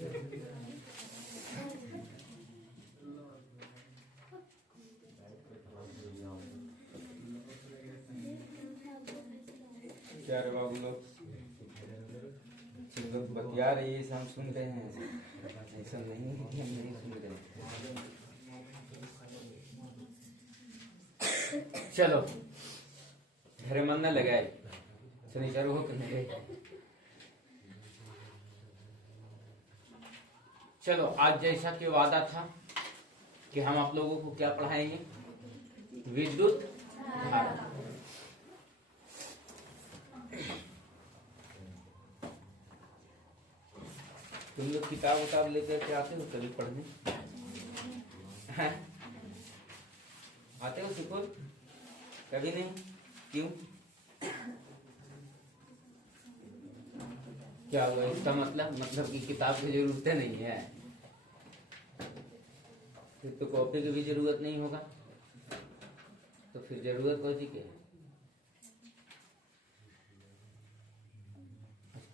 क्या रे बाबू लोग बतिया रही है, हम सुन रहे हैं, ऐसा नहीं है कि हम नहीं सुन रहे। चलो घर मन न लगाए, शनिचर हो करने। चलो आज जैसा कि वादा था कि हम आप लोगों को क्या पढ़ाएंगे, विद्युत धारा। तुम लोग किताब उताब लेकर के आते हो कभी पढ़ने? आते हो स्कूल? कभी नहीं? क्यों? क्या हुआ इसका मतलब कि किताब की जरूरत नहीं है, फिर तो कॉपी की भी जरूरत नहीं होगा, तो फिर जरूरत कौन सी की है?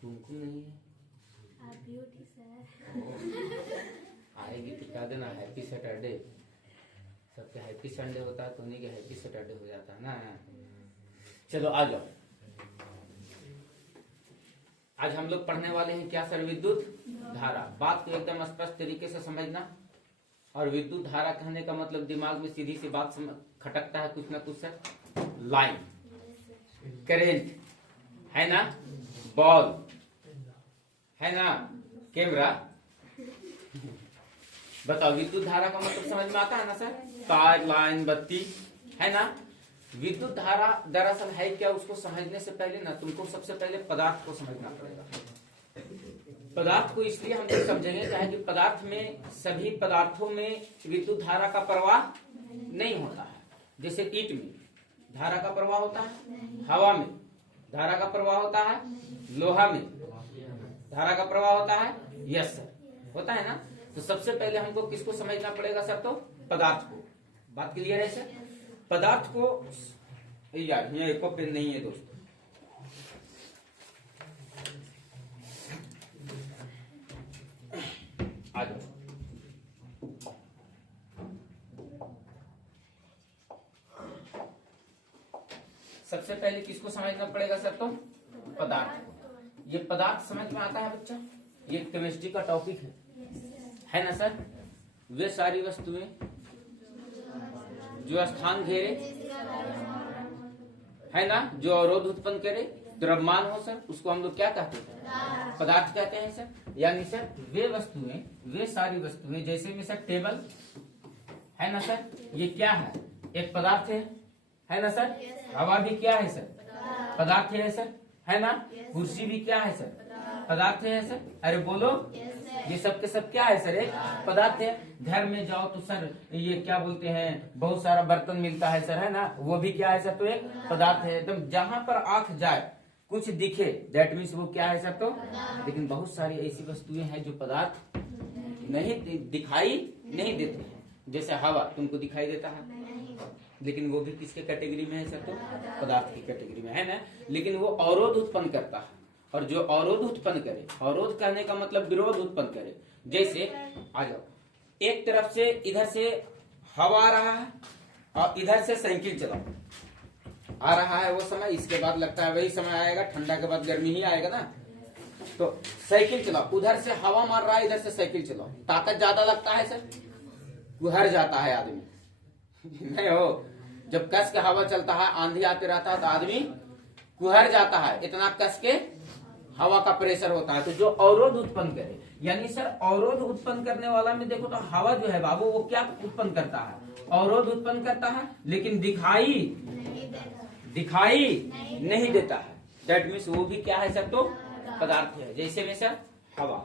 कुमकुम नहीं है, आएगी तो क्या देना, हैप्पी सैटरडे। सबके हैप्पी संडे होता है तो उन्हीं के हैप्पी सैटरडे हो जाता है ना। चलो आ जाओ, आज हम लोग पढ़ने वाले हैं क्या सर, विद्युत धारा। बात को एकदम स्पष्ट तरीके से समझना। और विद्युत धारा कहने का मतलब दिमाग में सीधी सी बात खटकता है कुछ ना कुछ सर, लाइन, करेंट है ना, बॉल है ना, कैमरा। बताओ विद्युत धारा का मतलब समझ में आता है ना सर, तार, लाइन, बत्ती है ना। विद्युत धारा दरअसल है क्या, उसको समझने से पहले ना तुमको सबसे पहले पदार्थ को समझना पड़ेगा। पदार्थ को इसलिए हम लोग समझेंगे क्या है कि पदार्थ में, सभी पदार्थों में विद्युत धारा का प्रवाह नहीं होता है। जैसे ईंट में धारा का प्रवाह होता है, हवा में धारा का प्रवाह होता है, लोहा में धारा का प्रवाह होता है, यस सर होता है ना। तो सबसे पहले हमको किसको समझना पड़ेगा सर, तो पदार्थ को। बात क्लियर है सर? पदार्थ को यार यहाँ एक पेन नहीं है दोस्त, आ जाओ। सबसे पहले किसको समझना पड़ेगा सर, तो पदार्थ को। ये पदार्थ समझ में आता है बच्चा, ये केमिस्ट्री का टॉपिक है ना सर। वे सारी वस्तुएं जो स्थान घेरे है ना, जो अवरोध उत्पन्न करे, द्रव्यमान हो सर, उसको हम लोग क्या कहते हैं, पदार्थ कहते हैं सर। यानी सर वे वस्तुएं, वे सारी वस्तुएं, जैसे में सर टेबल है ना सर, ये क्या है, एक पदार्थ है ना सर। हवा भी क्या है सर, पदार्थ है सर, है ना। कुर्सी भी क्या है सर, पदार्थ है सर। अरे बोलो, ये सब के सब क्या है सर, एक पदार्थ है। घर में जाओ तो सर ये क्या बोलते हैं, बहुत सारा बर्तन मिलता है सर, है ना, वो भी क्या है सर, तो एक पदार्थ है। एकदम जहां पर आंख जाए कुछ दिखे, दैट मीन्स वो क्या है सर, तो। लेकिन बहुत सारी ऐसी वस्तुएं हैं जो पदार्थ नहीं दिखाई नहीं देते हैं। जैसे हवा तुमको दिखाई देता है, लेकिन वो भी किसके कैटेगरी में है सर, तो पदार्थ की कैटेगरी में है ना। लेकिन वो अवरोध उत्पन्न करता है, और जो अवरोध उत्पन्न करे, अवरोध करने का मतलब विरोध उत्पन्न करे। जैसे आ जाओ, एक तरफ से इधर से हवा आ रहा है और इधर से साइकिल चलाओ, आ रहा है वो समय, इसके बाद लगता है वही समय आएगा, ठंडा के बाद गर्मी ही आएगा ना। तो साइकिल चलाओ, उधर से हवा मार रहा है, इधर से साइकिल चलाओ, ताकत ज्यादा लगता है सर, गुहर जाता है आदमी नहीं हो। जब कस के हवा चलता है, आंधी आते रहता है तो आदमी कुहर जाता है, इतना कस के हवा का प्रेशर होता है। तो जो अवरोध उत्पन्न करे, यानी सर अवरोध उत्पन्न करने वाला में देखो तो हवा जो है बाबू, वो क्या उत्पन्न करता है, अवरोध उत्पन्न करता है, लेकिन दिखाई नहीं देता है। दैट मीन्स वो भी क्या है सर, तो पदार्थ है। जैसे में सर हवा,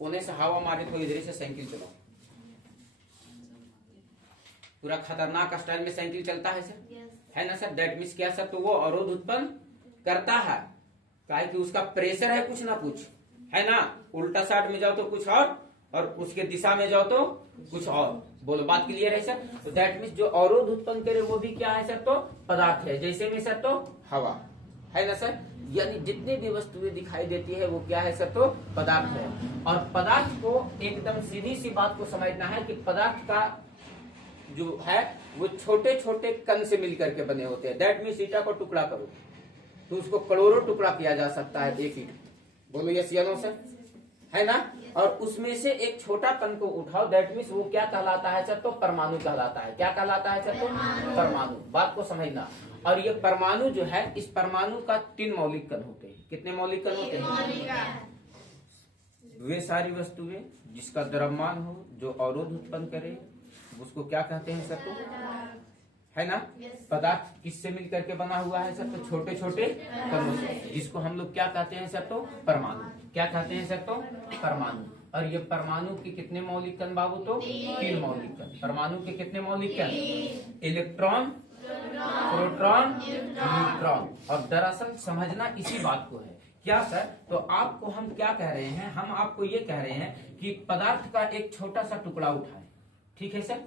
उन्हें से हवा मारे तो इधर से साइकिल चलाओ, पूरा खतरनाक स्टाइल में साइकिल चलता है सर, है ना सर। दैट मीन्स क्या सर, तो वो अवरोध उत्पन्न करता है, काहे कि उसका प्रेशर है कुछ ना कुछ, है ना। उल्टा साइड में जाओ तो कुछ और उसके दिशा में जाओ तो कुछ और। बोलो बात क्लियर है सर। तो दैट मीन्स जो अवरोध उत्पन्न करे वो भी क्या है सर, तो पदार्थ है। जैसे में सर तो हवा है ना सर। यानी जितनी भी वस्तुएं दिखाई देती है वो क्या है सर? तो पदार्थ है। और पदार्थ को एकदम सीधी सी बात को समझना है कि पदार्थ का जो है वो छोटे छोटे कण से मिलकर के बने होते हैं। दैट मीन्स ईटा को टुकड़ा करो तो उसको करोड़ों टुकड़ा किया जा सकता है एक ईट। बोलो यस या नो सर, है ना? और उसमें से एक छोटा कण को उठाओ, दैट मीन्स वो क्या कहलाता है सर? तो परमाणु कहलाता है। क्या कहलाता है सर? तो परमाणु। बात को समझना। और ये परमाणु जो है, इस परमाणु का 3 मौलिक कण होते हैं। कितने मौलिक कण होते हैं? वे सारी वस्तुएं जिसका द्रव्यमान हो, जो अवरोध उत्पन्न करे, उसको क्या कहते हैं सर? तो है ना? पदार्थ किससे मिलकर के बना हुआ है सर? तो छोटे छोटे कणों से, जिसको हम लोग क्या कहते हैं सर? तो परमाणु। क्या कहते हैं सर? तो परमाणु। और ये परमाणु के कितने मौलिक कण बाबू? तो 3 मौलिक कण। परमाणु के कितने मौलिक कण? Electron, proton, neutron. और दरअसल समझना इसी बात को है। क्या सर? तो आपको हम क्या कह रहे हैं? हम आपको ये कह रहे हैं कि पदार्थ का एक छोटा सा टुकड़ा उठाएं। ठीक है सर?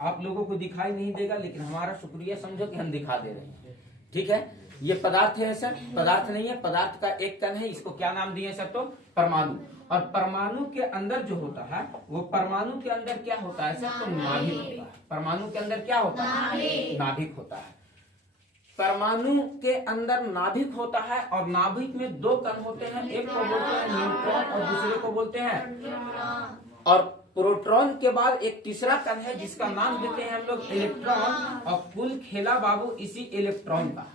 आप लोगों को दिखाई नहीं देगा, लेकिन हमारा शुक्रिया समझो कि हम दिखा दे रहे हैं। ठीक है? ये पदार्थ है सर? पदार्थ नहीं है, पदार्थ का एक कण है। इसको क्या नाम दिए सर? तो परमाणु। और परमाणु के अंदर जो होता है, वो परमाणु के अंदर क्या होता है सर? तो नाभिक होता है। परमाणु के अंदर क्या होता है? नाभिक होता है। परमाणु के अंदर नाभिक होता है और नाभिक में 2 कण होते हैं। एक को बोलते हैं न्यूट्रॉन और दूसरे को बोलते हैं। और प्रोटॉन के बाद एक तीसरा कण है जिसका नाम देते हैं हम लोग इलेक्ट्रॉन। और कुल खेला बाबू इसी इलेक्ट्रॉन का।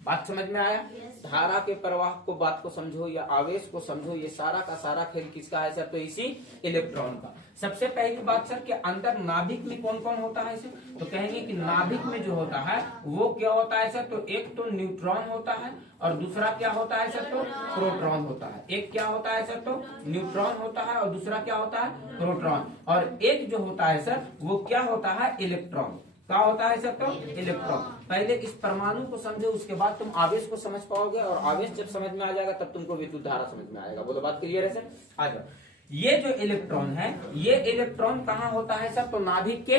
बात समझ में आया? धारा के प्रवाह को, बात को समझो या आवेश को समझो, ये सारा का सारा खेल किसका है सर? तो इसी इलेक्ट्रॉन का। सबसे पहली बात सर कि अंदर नाभिक में कौन कौन होता है सर? तो कहेंगे कि नाभिक में जो होता है वो क्या होता है सर? तो एक तो न्यूट्रॉन होता है और दूसरा क्या होता है सर? तो प्रोटॉन होता है। एक क्या होता है सर? तो न्यूट्रॉन होता है और दूसरा क्या होता है? प्रोटॉन। और एक जो होता है सर वो क्या होता है? इलेक्ट्रॉन। क्या होता है सर? तो इलेक्ट्रॉन। पहले इस परमाणु को समझो, उसके बाद तुम आवेश को समझ पाओगे। और आवेश जब समझ में आ जाएगा तब तुमको विद्युत धारा समझ में आएगा। बोलो बात क्लियर है सर? आ जाओ। ये जो इलेक्ट्रॉन है, ये इलेक्ट्रॉन कहाँ होता है सर? तो नाभिक के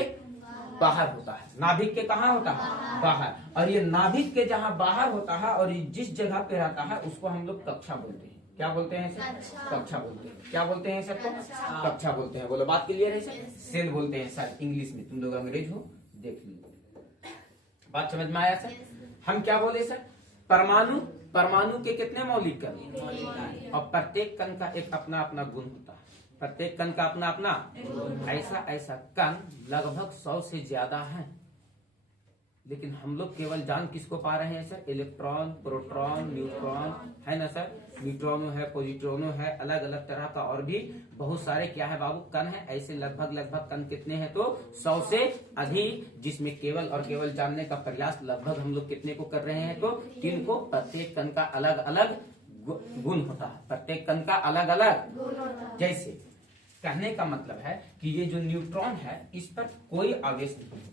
बाहर होता है। नाभिक के कहाँ होता है? बाहर। और ये नाभिक के जहाँ बाहर होता है और जिस जगह पे रहता है उसको हम लोग कक्षा बोलते हैं। क्या बोलते हैं सर? कक्षा बोलते हैं। क्या बोलते हैं सर? तो कक्षा बोलते हैं। बोलो बात क्लियर है सर? सेल बोलते हैं सर इंग्लिश में। तुम लोग अंग्रेज हो, देख लीजिए। बात समझ में आया सर? हम क्या बोले सर? परमाणु। परमाणु के कितने मौलिक कण? और प्रत्येक कण का एक अपना अपना गुण होता है। प्रत्येक कण का अपना अपना ऐसा कण लगभग 100 से ज्यादा है। लेकिन हम लोग केवल जान किसको पा रहे हैं सर? इलेक्ट्रॉन, प्रोटॉन, न्यूट्रॉन, है ना सर? न्यूट्रॉनो है, पॉजिट्रॉनो है, अलग अलग तरह का और भी बहुत सारे क्या है बाबू? कण है। ऐसे लगभग कण कितने हैं? तो 100 से अधिक, जिसमें केवल और केवल जानने का प्रयास लगभग हम लोग कितने को कर रहे हैं? तो 3 को। प्रत्येक कण का अलग अलग गुण होता है। प्रत्येक कण का अलग अलग। जैसे कहने का मतलब है कि ये जो न्यूट्रॉन है इस पर कोई आवेश नहीं होता।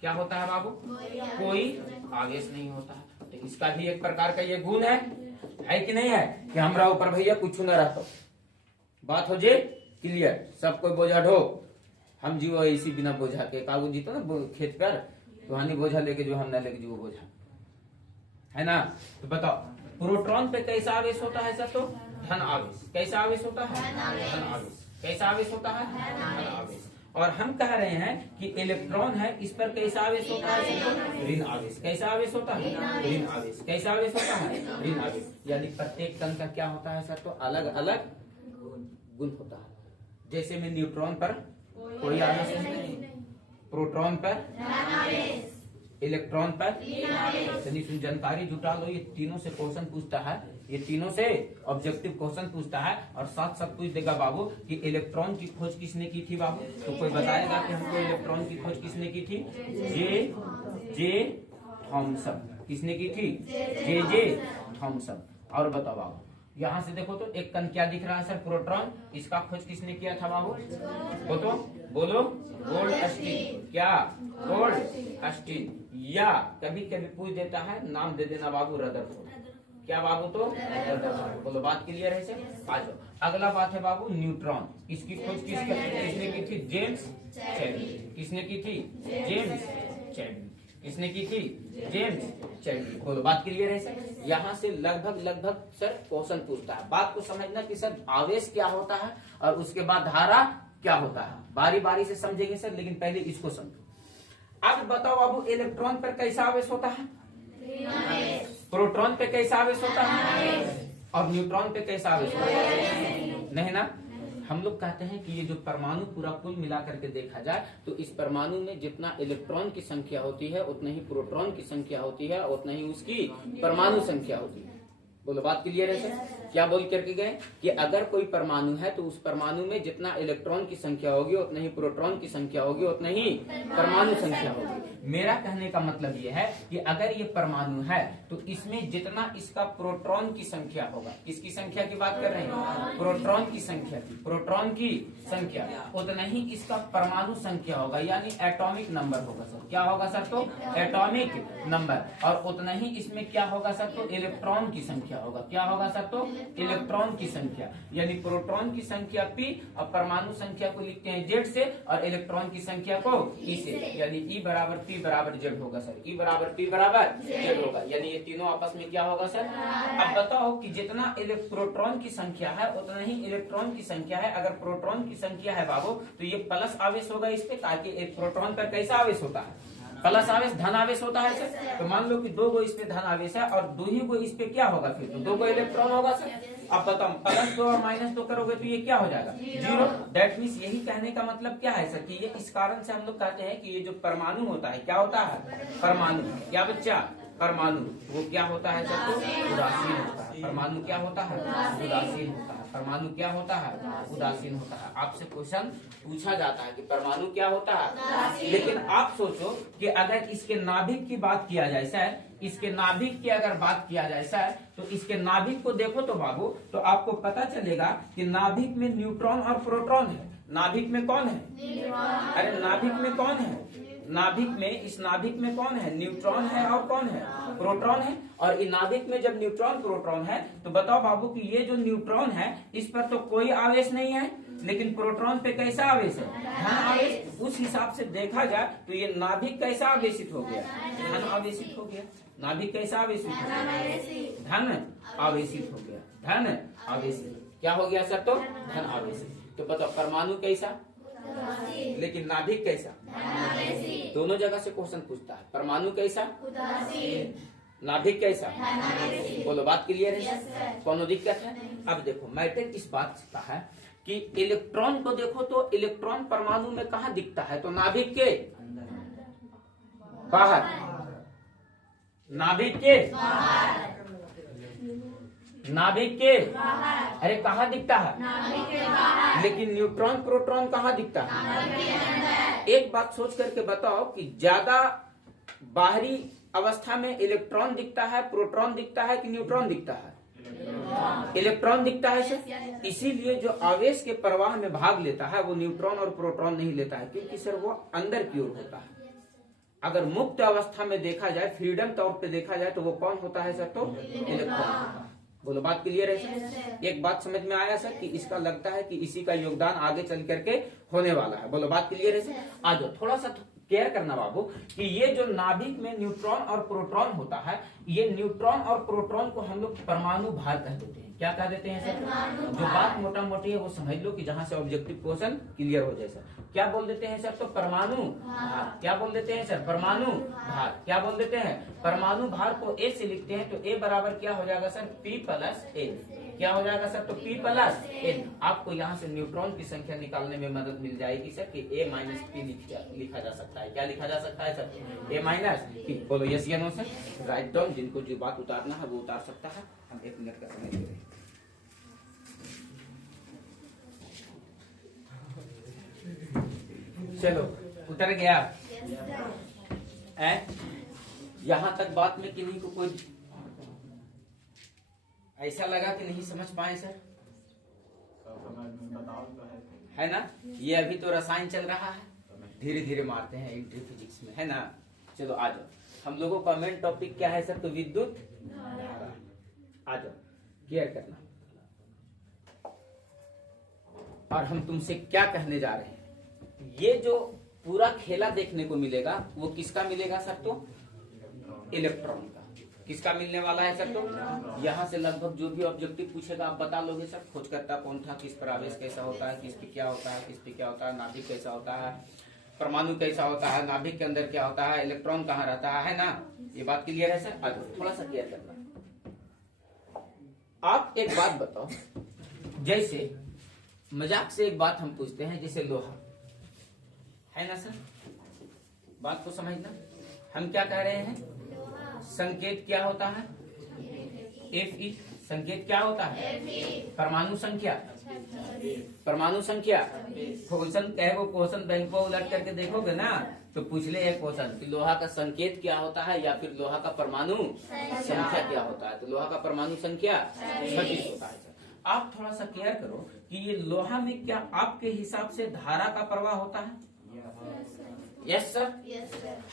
क्या होता है बाबू? कोई आवेश नहीं होता। तो इसका भी एक प्रकार का ये गुण है कि नहीं है? कि हमरा ऊपर भैया कुछ न रहता। बात हो जे क्लियर? सब कोई बोझा ढो, हम जीवो इसी बिना बोझा के। कागू जीतो ना खेत पर, तो हानि बोझा लेके जो हम न लेके जीवो बोझा, है ना? तो बताओ प्रोटॉन पे कैसा आवेश होता है सर? तो धन आवेश। कैसा आवेश होता है? धन आवेश। कैसा आवेश होता है? धन आवेश। और हम कह रहे हैं कि इलेक्ट्रॉन है, इस पर कैसा आवेश होता है? ऋण आवेश। कैसा आवेश होता है? ऋण आवेश। कैसा आवेश होता है? ऋण आवेश। यानी प्रत्येक कण का क्या होता है सर? तो अलग अलग गुण होता है। जैसे में न्यूट्रॉन पर कोई आवेश नहीं, प्रोटॉन पर, इलेक्ट्रॉन पर। सुन जानकारी जुटा लो। ये तीनों से क्वेश्चन पूछता है, ये तीनों से ऑब्जेक्टिव क्वेश्चन पूछता है। और साथ साथ पूछ देगा बाबू कि इलेक्ट्रॉन की खोज किसने की थी बाबू? तो कोई बताएगा कि हमको इलेक्ट्रॉन की खोज किसने की थी? J Thomson. किसने की थी? J Thomson. और बताओ बाबू, यहाँ से देखो तो एक कण क्या दिख रहा है सर? प्रोटॉन। इसका खोज किसने किया था बाबू? तो बोलो गोल्डस्टीन। क्या? गोल्डस्टीन। या कभी कभी पूछ देता है, नाम दे देना बाबू रदरफोर्ड। क्या बाबू? तो रदरफोर्ड। बोलो बात क्लियर है सर? आ जाओ। अगला बात है बाबू न्यूट्रॉन। इसकी खोज किसने की थी? James Chadwick. किसने की थी? James Chadwick. किसने की थी? जेम्स। चलिए बोलो, बात क्लियर है सर। यहाँ से लगभग सर क्वेश्चन पूछता है। बात को समझना कि सर आवेश क्या होता है और उसके बाद धारा क्या होता है, बारी बारी से समझेंगे सर, लेकिन पहले इसको समझो। अब बताओ बाबू, इलेक्ट्रॉन पर कैसा आवेश होता है? प्रोटॉन पे कैसा आवेश होता है? और न्यूट्रॉन पे कैसा आवेश होता है? नहीं ना। हम लोग कहते हैं कि ये जो परमाणु पूरा कुल मिला करके देखा जाए तो इस परमाणु में जितना इलेक्ट्रॉन की संख्या होती है उतना ही प्रोटॉन की संख्या होती है, उतना ही उसकी परमाणु संख्या होती है। बोलो, बात क्लियर है सर? क्या बोल करके गए कि अगर कोई परमाणु है तो उस परमाणु में जितना इलेक्ट्रॉन की संख्या होगी उतना ही प्रोटॉन की संख्या होगी, उतना ही परमाणु संख्या होगी। मेरा कहने का मतलब ये है कि अगर ये परमाणु है तो इसमें जितना इसका प्रोटॉन की संख्या होगा, किसकी संख्या की बात कर रहे हैं? प्रोटॉन की संख्या की, प्रोटॉन की संख्या, उतना ही इसका परमाणु संख्या होगा, यानी एटॉमिक नंबर होगा सर। क्या होगा सर? तो एटॉमिक नंबर। और उतना ही इसमें क्या होगा सर? तो इलेक्ट्रॉन की संख्या होगा। क्या होगा सर? तो इलेक्ट्रॉन की संख्या, यानी प्रोटॉन की संख्या P और परमाणु संख्या को लिखते हैं Z से और इलेक्ट्रॉन की संख्या को E से, यानी E बराबर P बराबर Z होगा सर। E बराबर P बराबर Z होगा, यानी ये तीनों आपस में क्या होगा सर? अब बताओ कि जितना प्रोटॉन की संख्या है उतना ही इलेक्ट्रॉन की संख्या है। अगर प्रोटॉन की संख्या है बाबू तो ये प्लस आवेश होगा इस पे, ताकि एक प्रोटॉन पर कैसा आवेश होता है? प्लस आवेश, धन आवेश होता है सर। तो मान लो कि 2 गो इस पे धन आवेश है और 2 ही गो इस पे क्या होगा? फिर तो 2 गो इलेक्ट्रॉन होगा सर। अब बताओ, +2 और -2 करोगे तो ये क्या हो जाएगा? 0। दैट मीन्स यही कहने का मतलब क्या है सर कि ये इस कारण से हम लोग कहते हैं कि ये जो परमाणु होता है क्या होता है? परमाणु। क्या बच्चा? परमाणु। वो क्या होता है सर? तो उदासीन होता है। परमाणु क्या होता है? उदासीन होता है। परमाणु क्या होता है? उदासीन होता है। आपसे क्वेश्चन पूछा जाता है कि परमाणु क्या होता है, लेकिन आप सोचो कि अगर इसके नाभिक की बात किया जाए सर, इसके नाभिक की अगर बात किया जाए सर, तो इसके नाभिक को देखो तो बाबू, तो आपको पता चलेगा कि नाभिक में न्यूट्रॉन और प्रोटॉन है। नाभिक में कौन है? अरे नाभिक में कौन है? नाभिक में, इस नाभिक में कौन है? न्यूट्रॉन है और कौन है? प्रोटॉन है। और इस नाभिक में जब न्यूट्रॉन प्रोटॉन है तो बताओ बाबू कि ये जो न्यूट्रॉन है इस पर तो कोई आवेश नहीं है, लेकिन प्रोटॉन पे कैसा आवेश है? धन आवेश। उस हिसाब से देखा जाए तो ये नाभिक कैसा आवेशित हो गया? धन आवेशित हो गया। नाभिक कैसा आवेशित हो गया? धन आवेशित हो गया। धन आवेशित क्या हो गया सर? तो धन आवेशित। तो बताओ परमाणु कैसा, लेकिन नाभिक कैसा? दोनों जगह से क्वेश्चन पूछता है। परमाणु कैसा? नाभिक कैसा? बोलो, बात क्लियर है? कौन दिक्कत है? अब देखो, मैटर इस बात का है कि इलेक्ट्रॉन को देखो तो इलेक्ट्रॉन परमाणु में कहाँ दिखता है? तो नाभिक के बाहर। नाभिक के नाभिक के अरे कहाँ दिखता है? लेकिन न्यूट्रॉन प्रोटॉन कहाँ दिखता है? एक बात सोच करके बताओ कि ज्यादा बाहरी अवस्था में इलेक्ट्रॉन दिखता है, प्रोटॉन दिखता है कि न्यूट्रॉन दिखता है? इलेक्ट्रॉन दिखता है सर। इसीलिए जो आवेश के प्रवाह में भाग लेता है वो न्यूट्रॉन और प्रोटॉन नहीं लेता है, क्योंकि सर वो अंदर की ओर होता है। अगर मुक्त अवस्था में देखा जाए, फ्रीडम तौर पे देखा जाए, तो वो कौन होता है सर? तो इलेक्ट्रॉन होता है। बोलो, बात क्लियर है सर? एक बात समझ में आया सर कि इसका लगता है कि इसी का योगदान आगे चल करके होने वाला है। बोलो, बात क्लियर है सर? आ जाओ, थोड़ा सा केयर करना बाबू कि ये जो नाभिक में न्यूट्रॉन और प्रोटॉन होता है, ये न्यूट्रॉन और प्रोटॉन को हम लोग परमाणु भार कह देते हैं। क्या कह देते हैं सर? जो बात मोटा मोटी है वो समझ लो कि जहां से ऑब्जेक्टिव क्वेश्चन क्लियर हो जाए सर। क्या बोल देते हैं सर? तो परमाणु भार। क्या बोल देते हैं सर? परमाणु भार। क्या बोल देते हैं? परमाणु भार को ए से लिखते हैं, तो ए बराबर क्या हो जाएगा सर? P + N। क्या हो जाएगा सर? तो P + N। आपको यहाँ से न्यूट्रॉन की संख्या निकालने में मदद मिल जाएगी सर कि A - P लिखा जा सकता है। क्या लिखा जा सकता है सर? A - P। बोलो यस या नो सर? Write down. जिनको जो बात उतारना है वो उतार सकता है। हम 1 मिनट का समय दे रहे हैं। चलो, उतर गया? यहाँ तक बात में किन्हीं को कोई ऐसा लगा कि नहीं समझ पाए सर? है ना? ये अभी तो रसायन चल रहा है, धीरे धीरे मारते हैं एंट्री फिजिक्स में, है ना? चलो आ जाओ। हम लोगों का मेन टॉपिक क्या है सर? तो विद्युत धारा। आ जाओ, क्लियर करना। और हम तुमसे क्या कहने जा रहे हैं? ये जो पूरा खेला देखने को मिलेगा वो किसका मिलेगा सर? तो इलेक्ट्रॉन का। किसका मिलने वाला है सर? तो यहाँ से लगभग जो भी ऑब्जेक्टिव पूछेगा आप बता लोगे सर। खोजकर्ता कौन था, किस पर आवेश कैसा होता है, किस पे क्या होता है, किस पे क्या होता है, नाभिक कैसा होता है, परमाणु कैसा होता है, नाभिक के अंदर क्या होता है, इलेक्ट्रॉन कहाँ रहता है ना। ये बात क्लियर है सर? आज थोड़ा सा क्लियर करना। आप एक बात बताओ, जैसे मजाक से एक बात हम पूछते हैं, जैसे लोहा है ना सर, बात को समझना। हम क्या कह रहे हैं? संकेत क्या होता है? Fe। संकेत क्या होता है? परमाणु संख्या। परमाणु संख्या। क्वेश्चन कहेगो, क्वेश्चन बैंक को उलट करके देखोगे ना तो पूछ ले एक क्वेश्चन कि लोहा का संकेत क्या होता है या फिर लोहा का परमाणु संख्या क्या होता है। तो लोहा का परमाणु संख्या 26 होता है। आप थोड़ा सा क्लियर करो कि ये लोहा में क्या आपके हिसाब से धारा का प्रवाह होता है? Yes sir.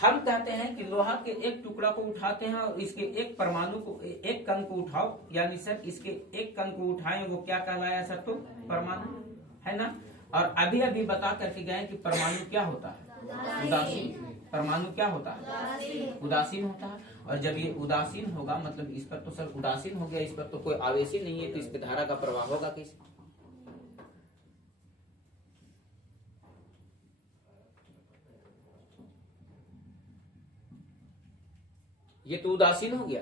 हम कहते हैं कि लोहा के एक टुकड़ा को उठाते हैं और इसके एक परमाणु को, एक कण को उठाओ, यानी सर इसके एक कण को उठाएं, वो क्या कहलाया सर? तो परमाणु है ना। और अभी अभी बता करके गए कि परमाणु क्या होता है? उदासीन। परमाणु क्या होता है? उदासीन होता है। और जब ये उदासीन होगा मतलब इस पर तो सर उदासीन हो गया, इस पर तो कोई आवेश ही नहीं है, तो इस पर धारा का प्रवाह होगा कैसे? ये तो उदासीन हो गया।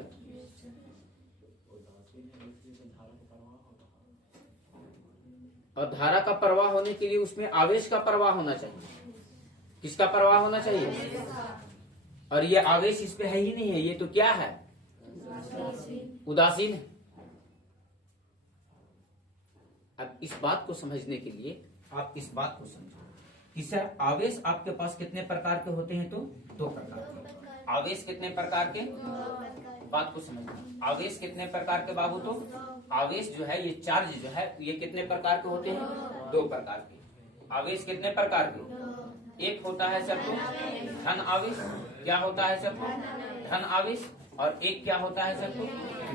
और धारा का प्रवाह होने के लिए उसमें आवेश का प्रवाह होना चाहिए। किसका प्रवाह होना चाहिए? और ये आवेश इस पे है ही नहीं है, ये तो क्या है? उदासीन है। अब इस बात को समझने के लिए आप इस बात को समझो कि सर आवेश आपके पास कितने प्रकार के होते हैं? तो 2 प्रकार के। आवेश कितने प्रकार के? बात को समझना। आवेश कितने प्रकार के बाबू? तो आवेश जो है, ये चार्ज जो है, ये कितने प्रकार के होते हैं? 2 प्रकार के। आवेश कितने प्रकार के? एक होता है सर तो धन आवेश। क्या होता है सर? तो धन आवेश। और एक क्या होता है सर? तो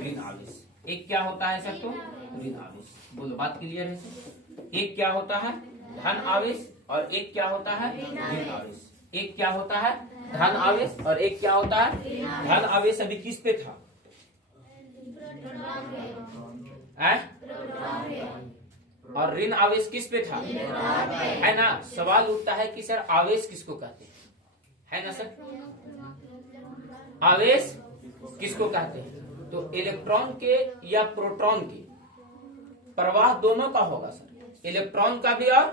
ऋण आवेश। एक क्या होता है सर? तो ऋण आवेश। बोलो, बात क्लियर है सर? एक क्या होता है? धन आवेश। और एक क्या होता है? ऋण आवेश। एक क्या होता है? धन आवेश। और एक क्या होता है? धन आवेश अभी किस पे था? और ऋण आवेश किस पे था? है ना। सवाल उठता है कि सर आवेश किसको कहते हैं? है ना सर, आवेश किसको कहते हैं? तो इलेक्ट्रॉन के या प्रोटॉन के प्रवाह दोनों का होगा सर, इलेक्ट्रॉन का भी और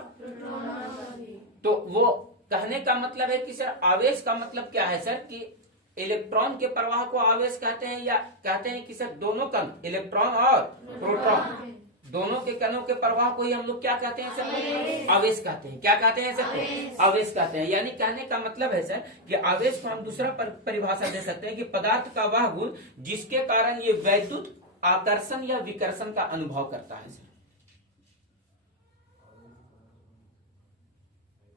तो वो कहने का मतलब है कि सर आवेश का मतलब क्या है सर कि इलेक्ट्रॉन के प्रवाह को आवेश कहते हैं, या कहते हैं कि सर दोनों कण इलेक्ट्रॉन और प्रोटॉन दोनों के कणों के प्रवाह को ही हम लोग क्या कहते हैं सर? आवेश कहते हैं। क्या कहते हैं सर? आवेश कहते हैं। यानी कहने का मतलब है सर कि आवेश को हम दूसरा परिभाषा दे सकते हैं कि पदार्थ का वह गुण जिसके कारण ये वैद्युत आकर्षण या विकर्षण का अनुभव करता है सर।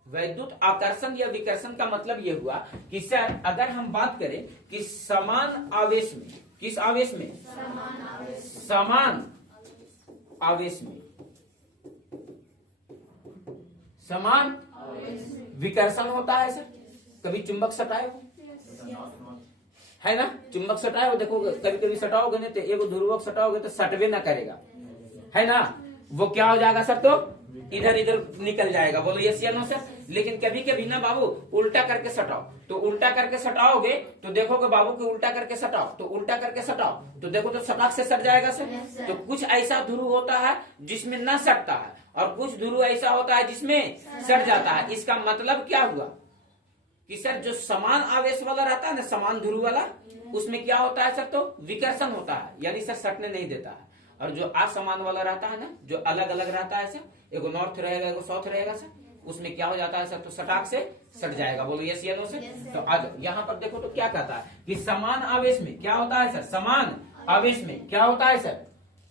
वैद्युत आकर्षण या विकर्षण का मतलब यह हुआ कि सर अगर हम बात करें कि समान आवेश में, किस आवेश में? समान आवेश में समान विकर्षण होता है सर। कभी चुंबक सटाए हो, है ना, चुंबक सटाए हो, देखो कभी कभी सटाओगे नहीं तो एगो ध्रुवक सटाओगे तो सटवे ना करेगा, है ना, वो क्या हो जाएगा सर? तो इधर इधर निकल जाएगा। बोलो यस या नो सर। लेकिन कभी कभी ना बाबू उल्टा करके सटाओ, तो उल्टा करके सटाओगे तो देखोगे बाबू कि उल्टा करके सटाओ, तो उल्टा करके सटाओ तो देखो तो सटाक से सट जाएगा सर। तो कुछ ऐसा ध्रुव होता है जिसमें न सटता है और कुछ ध्रुव ऐसा होता है जिसमें सट जाता है। इसका मतलब क्या हुआ कि सर जो समान आवेश वाला रहता है ना, समान ध्रुव वाला, उसमें क्या होता है सर? तो विकर्षण होता है, यानी सर सटने नहीं देता है। और जो असमान वाला रहता है ना, जो अलग अलग रहता है सर, एगो नॉर्थ रहेगा एगो साउथ रहेगा सर, उसमें क्या हो जाता है सर? तो सटाक से सट जाएगा। बोलो यस या नो सर। तो आज यहाँ पर देखो तो क्या कहता है कि समान आवेश में क्या होता है सर? समान आवेश में क्या होता है सर?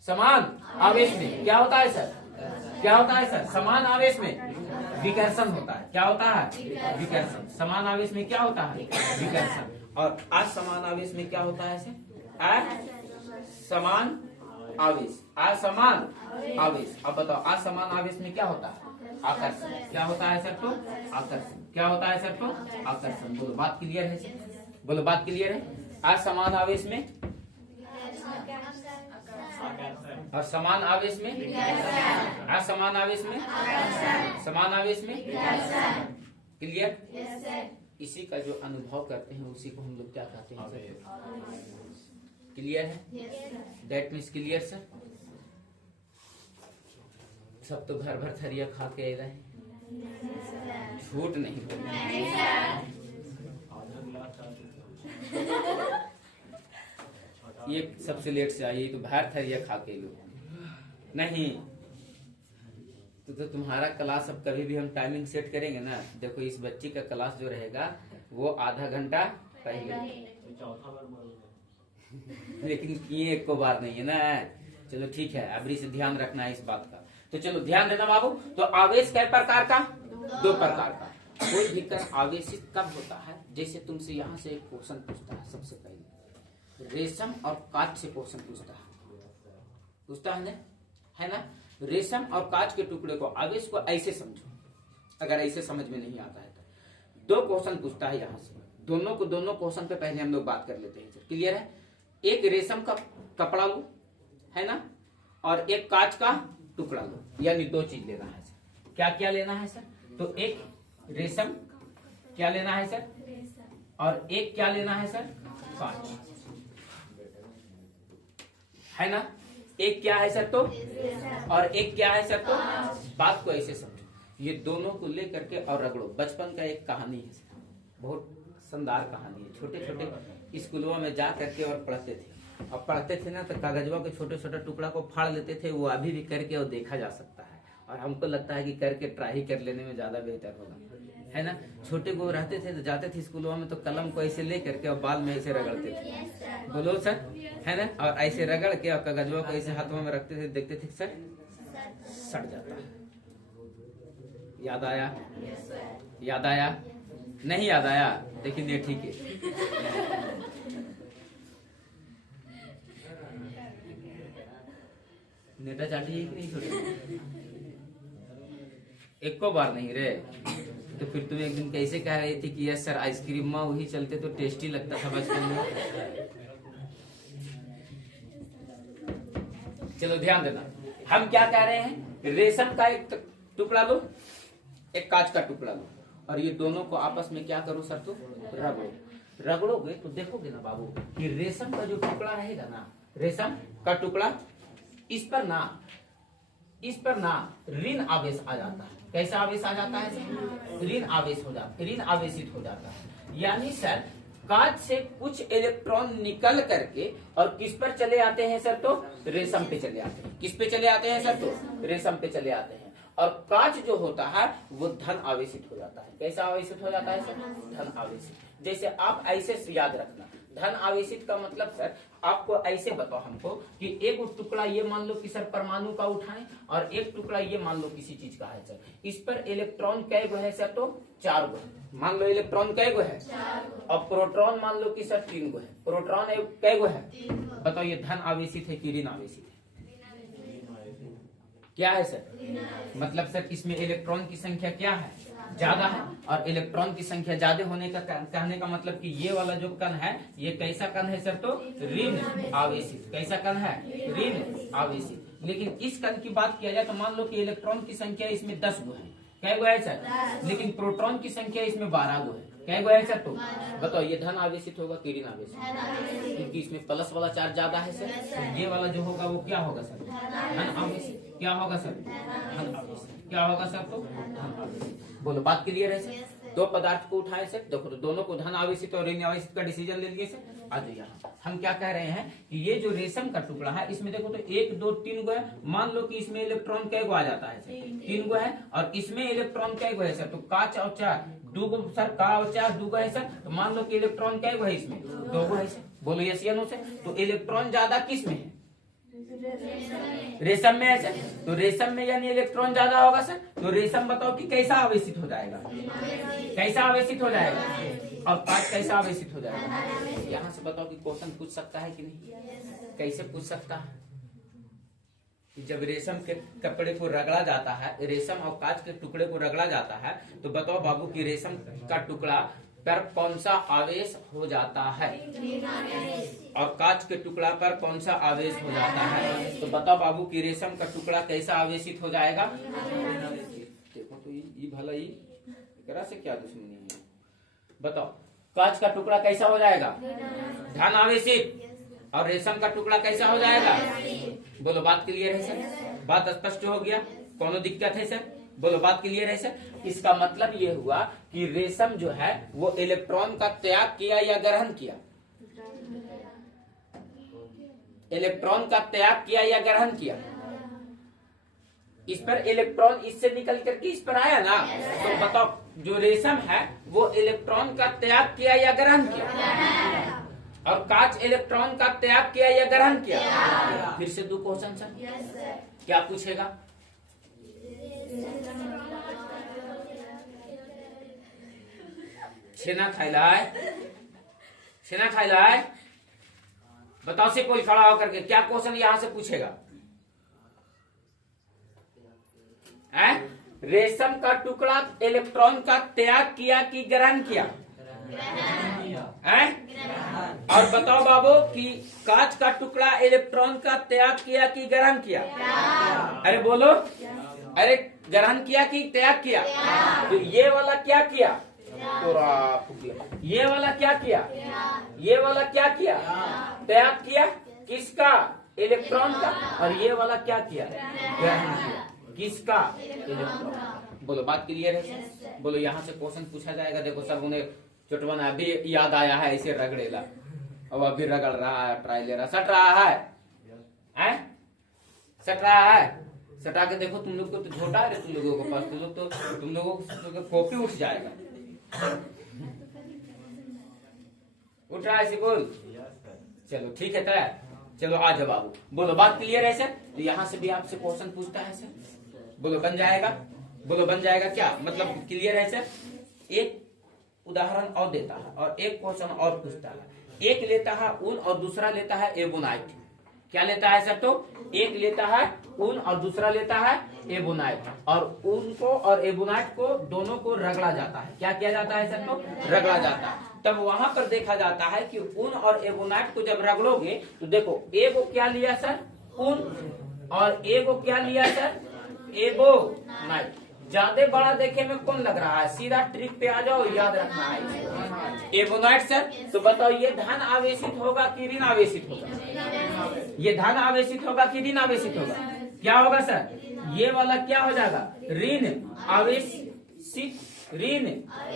समान आवेश में क्या होता है सर? क्या होता है सर? समान आवेश में विकर्षण होता है। क्या होता है? विकर्षण। समान आवेश में क्या होता है? विकर्षण। और असमान आवेश में क्या होता है सर? असमान आवेश। असमान आवेश। अब बताओ असमान आवेश में क्या होता है? आकर्षण। क्या होता है सर? तो आकर्षण। क्या होता है सर? तो आकर्षण। बोलो बात क्लियर है सर? बोलो बात क्लियर है? असमान आवेश में और समान आवेश में, असमान आवेश में, समान आवेश में, क्लियर? इसी का जो अनुभव करते हैं उसी को हम लोग क्या कहते हैं? क्लियर है? That means clear sir? सब तो भर भर थरिया खा के रहे, झूठ नहीं बोलना। ये सबसे लेट से आई तो भर थरिया खा के लो नहीं तो तुम्हारा क्लास अब कभी भी हम टाइमिंग सेट करेंगे ना, देखो इस बच्ची का क्लास जो रहेगा वो आधा घंटा पहले, लेकिन किए एक को बार नहीं है ना। चलो ठीक है, अभी से ध्यान रखना है इस बात का। तो चलो ध्यान देना बाबू। तो आवेश कै प्रकार का? दो प्रकार का। कोई भी कण आवेशित कब होता है? जैसे तुमसे यहाँ से एक क्वेश्चन पूछता है, सबसे पहले रेशम और कांच से क्वेश्चन पूछता है ना? रेशम और कांच के टुकड़े को, आवेश को ऐसे समझो, अगर ऐसे समझ में नहीं आता है तो। दो क्वेश्चन पूछता है यहाँ से, दोनों क्वेश्चन पे पहले हम लोग बात कर लेते हैं सर। क्लियर है? एक रेशम का कपड़ा लो, है ना, और एक कांच का टुकड़ा लो, यानी दो चीज लेना है सर। क्या क्या लेना है सर? तो एक रेशम क्या लेना है सर, और एक क्या लेना है सर? कांच, है ना? एक क्या है सर? तो और एक क्या है सर? तो बात को ऐसे समझो, ये दोनों को लेकर के और रगड़ो। बचपन का एक कहानी है सर, बहुत शानदार कहानी है। छोटे छोटे स्कूलों में जा करके और पढ़ते थे, और पढ़ते थे ना तो कागजवा के छोटे छोटे टुकड़ा को फाड़ लेते थे। वो अभी भी करके और देखा जा सकता है, और हमको लगता है कि करके ट्राई कर लेने में ज्यादा बेहतर होगा, है ना? छोटे को रहते थे तो जाते थे स्कूलों में तो कलम को ऐसे ले करके और बाल में ऐसे रगड़ते थे, बोलो सर, है ना? और ऐसे रगड़ के और कागजवा को ऐसे हाथों में रखते थे, देखते थे सर सड़ जाता है। याद आया? याद आया? नहीं याद आया? लेकिन ये ठीक है। नेटा चाटी है कि नहीं? थोड़ी एक को बार नहीं रे, तो फिर तुम एक दिन कैसे कह रही थी कि यस सर आइसक्रीम में वही चलते तो टेस्टी लगता था बचपन में। चलो ध्यान देना, हम क्या कह रहे हैं? रेशम का एक टुकड़ा लो, एक कांच का टुकड़ा लो, और ये दोनों को आपस में क्या करो सर? तो रगड़ो। रगड़ोगे तो देखोगे ना बाबू कि रेशम का जो टुकड़ा रहेगा ना, रेशम का टुकड़ा, इस पर ना ऋण आवेश आ जाता है। कैसा आवेश आ जाता है? ऋण आवेश हो जाता है, ऋण आवेशित हो जाता है। यानी सर कांच से कुछ इलेक्ट्रॉन निकल करके और किस पर चले आते हैं सर? तो रेशम पे चले आते हैं। किस पे चले आते हैं सर? तो रेशम पे चले आते हैं। और कांच जो होता है वो धन आवेशित हो जाता है। कैसा आवेशित हो जाता है सर? धन आवेशित। जैसे आप ऐसे याद रखना, धन आवेशित का मतलब सर आपको ऐसे बताओ हमको कि एक टुकड़ा ये मान लो कि सर परमाणु का उठाएं, और एक टुकड़ा ये मान लो किसी चीज का है सर। इस पर इलेक्ट्रॉन कै गो है सर? तो 4 गो है। मान लो इलेक्ट्रॉन कै गो है? 4 गो। और प्रोटॉन मान लो कि सर 3 गो है। प्रोटॉन कै गो है? 3 गो। बताओ ये धन आवेशित है कि ऋण आवेशित है? क्या है सर? मतलब सर इसमें इलेक्ट्रॉन की संख्या क्या है? ज्यादा है। और इलेक्ट्रॉन की संख्या ज्यादा होने का कहने का मतलब कि ये वाला जो कण है ये कैसा कण है सर? तो ऋण आवेशित। कैसा कण है? ऋण आवेशित। लेकिन इस कण की बात किया जाए तो मान लो कि इलेक्ट्रॉन की संख्या इसमें 10 गो है। कै गो है सर? लेकिन प्रोटॉन की संख्या इसमें 12 गो है। कै गो है सर? तो बताओ ये धन आवेशित होगा कि ऋण आवेशित? क्योंकि इसमें प्लस वाला चार्ज ज्यादा है सर। तो ये वाला जो होगा वो क्या होगा सर? धन आवेशित। क्या होगा सर? धन आवेशित। क्या होगा सर? तो धन आवेशित। बोलो बात क्लियर है सर? दो पदार्थ को उठाए सर, देखो तो दोनों को धन आवेशित और ऋण आवेशित का डिसीजन ले लिए सर। आज यहाँ हम क्या कह रहे हैं कि ये जो रेशम का टुकड़ा है इसमें देखो तो 1 2 3 गो है। मान लो कि इसमें इलेक्ट्रॉन कै गो आ जाता है सर? 3 गो है। और इसमें इलेक्ट्रॉन कै गो है सर? तो कांच और 4 2 गो सर, का और 4 2 गो है सर। तो मान लो कि इलेक्ट्रॉन कै गो है इसमें? 2 गो है सर। बोलो यस या नो सर? तो इलेक्ट्रॉन ज्यादा किस में है? रेशम में है सर। तो रेशम में यानी इलेक्ट्रॉन ज्यादा होगा सर। तो रेशम बताओ कि कैसा आवेशित हो जाएगा? कैसा आवेशित हो जाएगा? और कांच कैसा आवेशित हो जाएगा? यहाँ से बताओ कि क्वेश्चन पूछ सकता है कि नहीं? कैसे पूछ सकता है? कि जब रेशम के कपड़े को रगड़ा जाता है, रेशम और कांच के टुकड़े को रगड़ा जाता है, तो बताओ बाबू कि रेशम का टुकड़ा पर कौन सा आवेश हो जाता है और कांच के टुकड़ा पर कौन सा आवेश हो जाता है। तो बताओ बाबू कि रेशम का टुकड़ा कैसा आवेशित हो जाएगा। देखो तो ये भला ही एकरा से क्या दुश्मनी है, बताओ। कांच का टुकड़ा कैसा हो जाएगा, धन आवेशित, और रेशम का टुकड़ा कैसा हो जाएगा। बोलो बात क्लियर है सर, बात स्पष्ट हो गया, कौन दिक्कत है सर, बोलो बात क्लियर है सर। इसका मतलब ये हुआ कि रेशम जो है वो इलेक्ट्रॉन का त्याग किया या ग्रहण किया, इलेक्ट्रॉन का त्याग किया या ग्रहण किया। इस पर इलेक्ट्रॉन इससे निकल करके इस पर आया ना, तो बताओ जो रेशम है वो इलेक्ट्रॉन का त्याग किया या ग्रहण किया, और कांच इलेक्ट्रॉन का त्याग किया या ग्रहण किया। फिर से 2 क्वेश्चन सर, क्या पूछेगा। छेना खाइला है, छेना खाइला है, बताओ से कोई खड़ा होकर के क्या क्वेश्चन यहां से पूछेगा। रेशम का टुकड़ा इलेक्ट्रॉन का त्याग किया कि ग्रहण किया, और बताओ बाबू कि कांच का टुकड़ा इलेक्ट्रॉन का त्याग किया कि ग्रहण किया। अरे बोलो, अरे ग्रहण किया कि त्याग किया। तो ये वाला क्या किया, ये वाला क्या किया, ये वाला क्या किया, त्याग किया किसका, इलेक्ट्रॉन का, और ये वाला क्या किया, ग्रहण किया किसका, इलेक्ट्रॉन। बोलो बात क्लियर है। बोलो यहाँ से क्वेश्चन पूछा जाएगा। देखो सब उन्हें चुटवाना अभी याद आया है, ऐसे रगड़ेला, अब अभी रगड़ रहा है, ट्राई ले रहा, सट रहा है, सट रहा है, सटा के देखो। तुम लोग को तो झोटा है तुम लोगों के पास, तुम लोगों को कॉपी उठ जाएगा, उठ रहा है ऐसे बोल। चलो ठीक है तैयार, चलो आ जाओ बाबू। बोलो बात क्लियर है सर। तो यहाँ से भी आपसे क्वेश्चन पूछता है सर, बोलो बन जाएगा, बोलो बन जाएगा क्या मतलब क्लियर है सर। एक उदाहरण और देता है और एक क्वेश्चन और पूछता है। एक लेता है ऊन और दूसरा लेता है एबोनाइट। क्या लेता है सर, तो एक लेता है ऊन और दूसरा लेता है एबोनाइट, और ऊन को और एबोनाइट को दोनों को रगड़ा जाता है। क्या किया जाता है सर, तो रगड़ा जाता है। तब वहां पर देखा जाता है कि ऊन और एबोनाइट को जब रगड़ोगे तो देखो एगो क्या लिया सर, ऊन, और एगो क्या लिया सर, एबोनाइट। ज्यादा बड़ा देखे में कौन लग रहा है, सीधा ट्रिक पे आ जाओ, याद रखना है एबोनाइट सर। तो बताओ ये धन आवेशित होगा कि ऋण आवेशित होगा, ये धन आवेशित होगा कि ऋण आवेशित होगा। क्या होगा सर, ये वाला क्या हो जाएगा, ऋण आवेशित, ऋण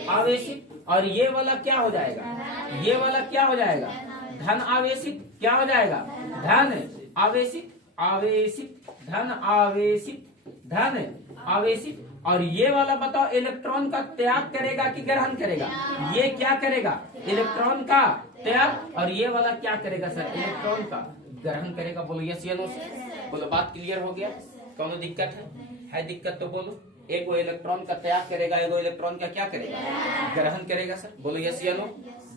आवेशित, और ये वाला क्या हो जाएगा, ये वाला क्या हो जाएगा, धन आवेशित। क्या हो जाएगा, धन आवेशित, आवेशित, धन आवेशित, धन आवेशित। और ये वाला बताओ इलेक्ट्रॉन का त्याग करेगा कि ग्रहण करेगा, ये क्या करेगा, इलेक्ट्रॉन का त्याग, और ये वाला क्या करेगा सर, इलेक्ट्रॉन का ग्रहण करेगा। बोलो यस या नो। बोलो बात क्लियर हो गया, कौन दिक्कत है दिक्कत तो बोलो। एक वो इलेक्ट्रॉन का त्याग करेगा, एक वो इलेक्ट्रॉन का क्या करेगा, ग्रहण करेगा सर। बोलो यस या नो।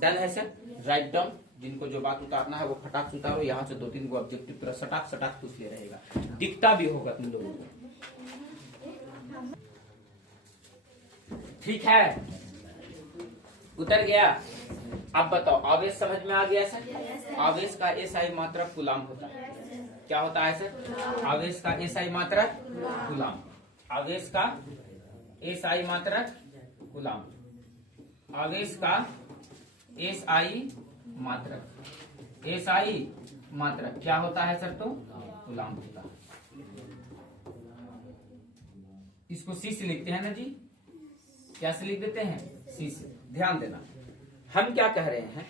डन है सर, राइट डाउन। जिनको जो बात उतारना है वो फटाक से उतारो। यहाँ से 2-3 को ऑब्जेक्टिव पूरा सटाक सटाक पूछ ले रहेगा, दिखता भी होगा तुम लोगों को। ठीक है, उतर गया। अब बताओ आवेश समझ में आ गया सर। आवेश का एसआई मात्रक कूलाम होता है। क्या होता है सर, आवेश का एसआई मात्रक कूलाम, आवेश का एसआई मात्रक कूलाम, आवेश का एसआई मात्रक, एसआई मात्रक क्या होता है सर, तो कूलाम होता है। इसको सी से लिखते हैं ना जी, क्या से लिख देते हैं, सी से। ध्यान देना, हम क्या कह रहे हैं,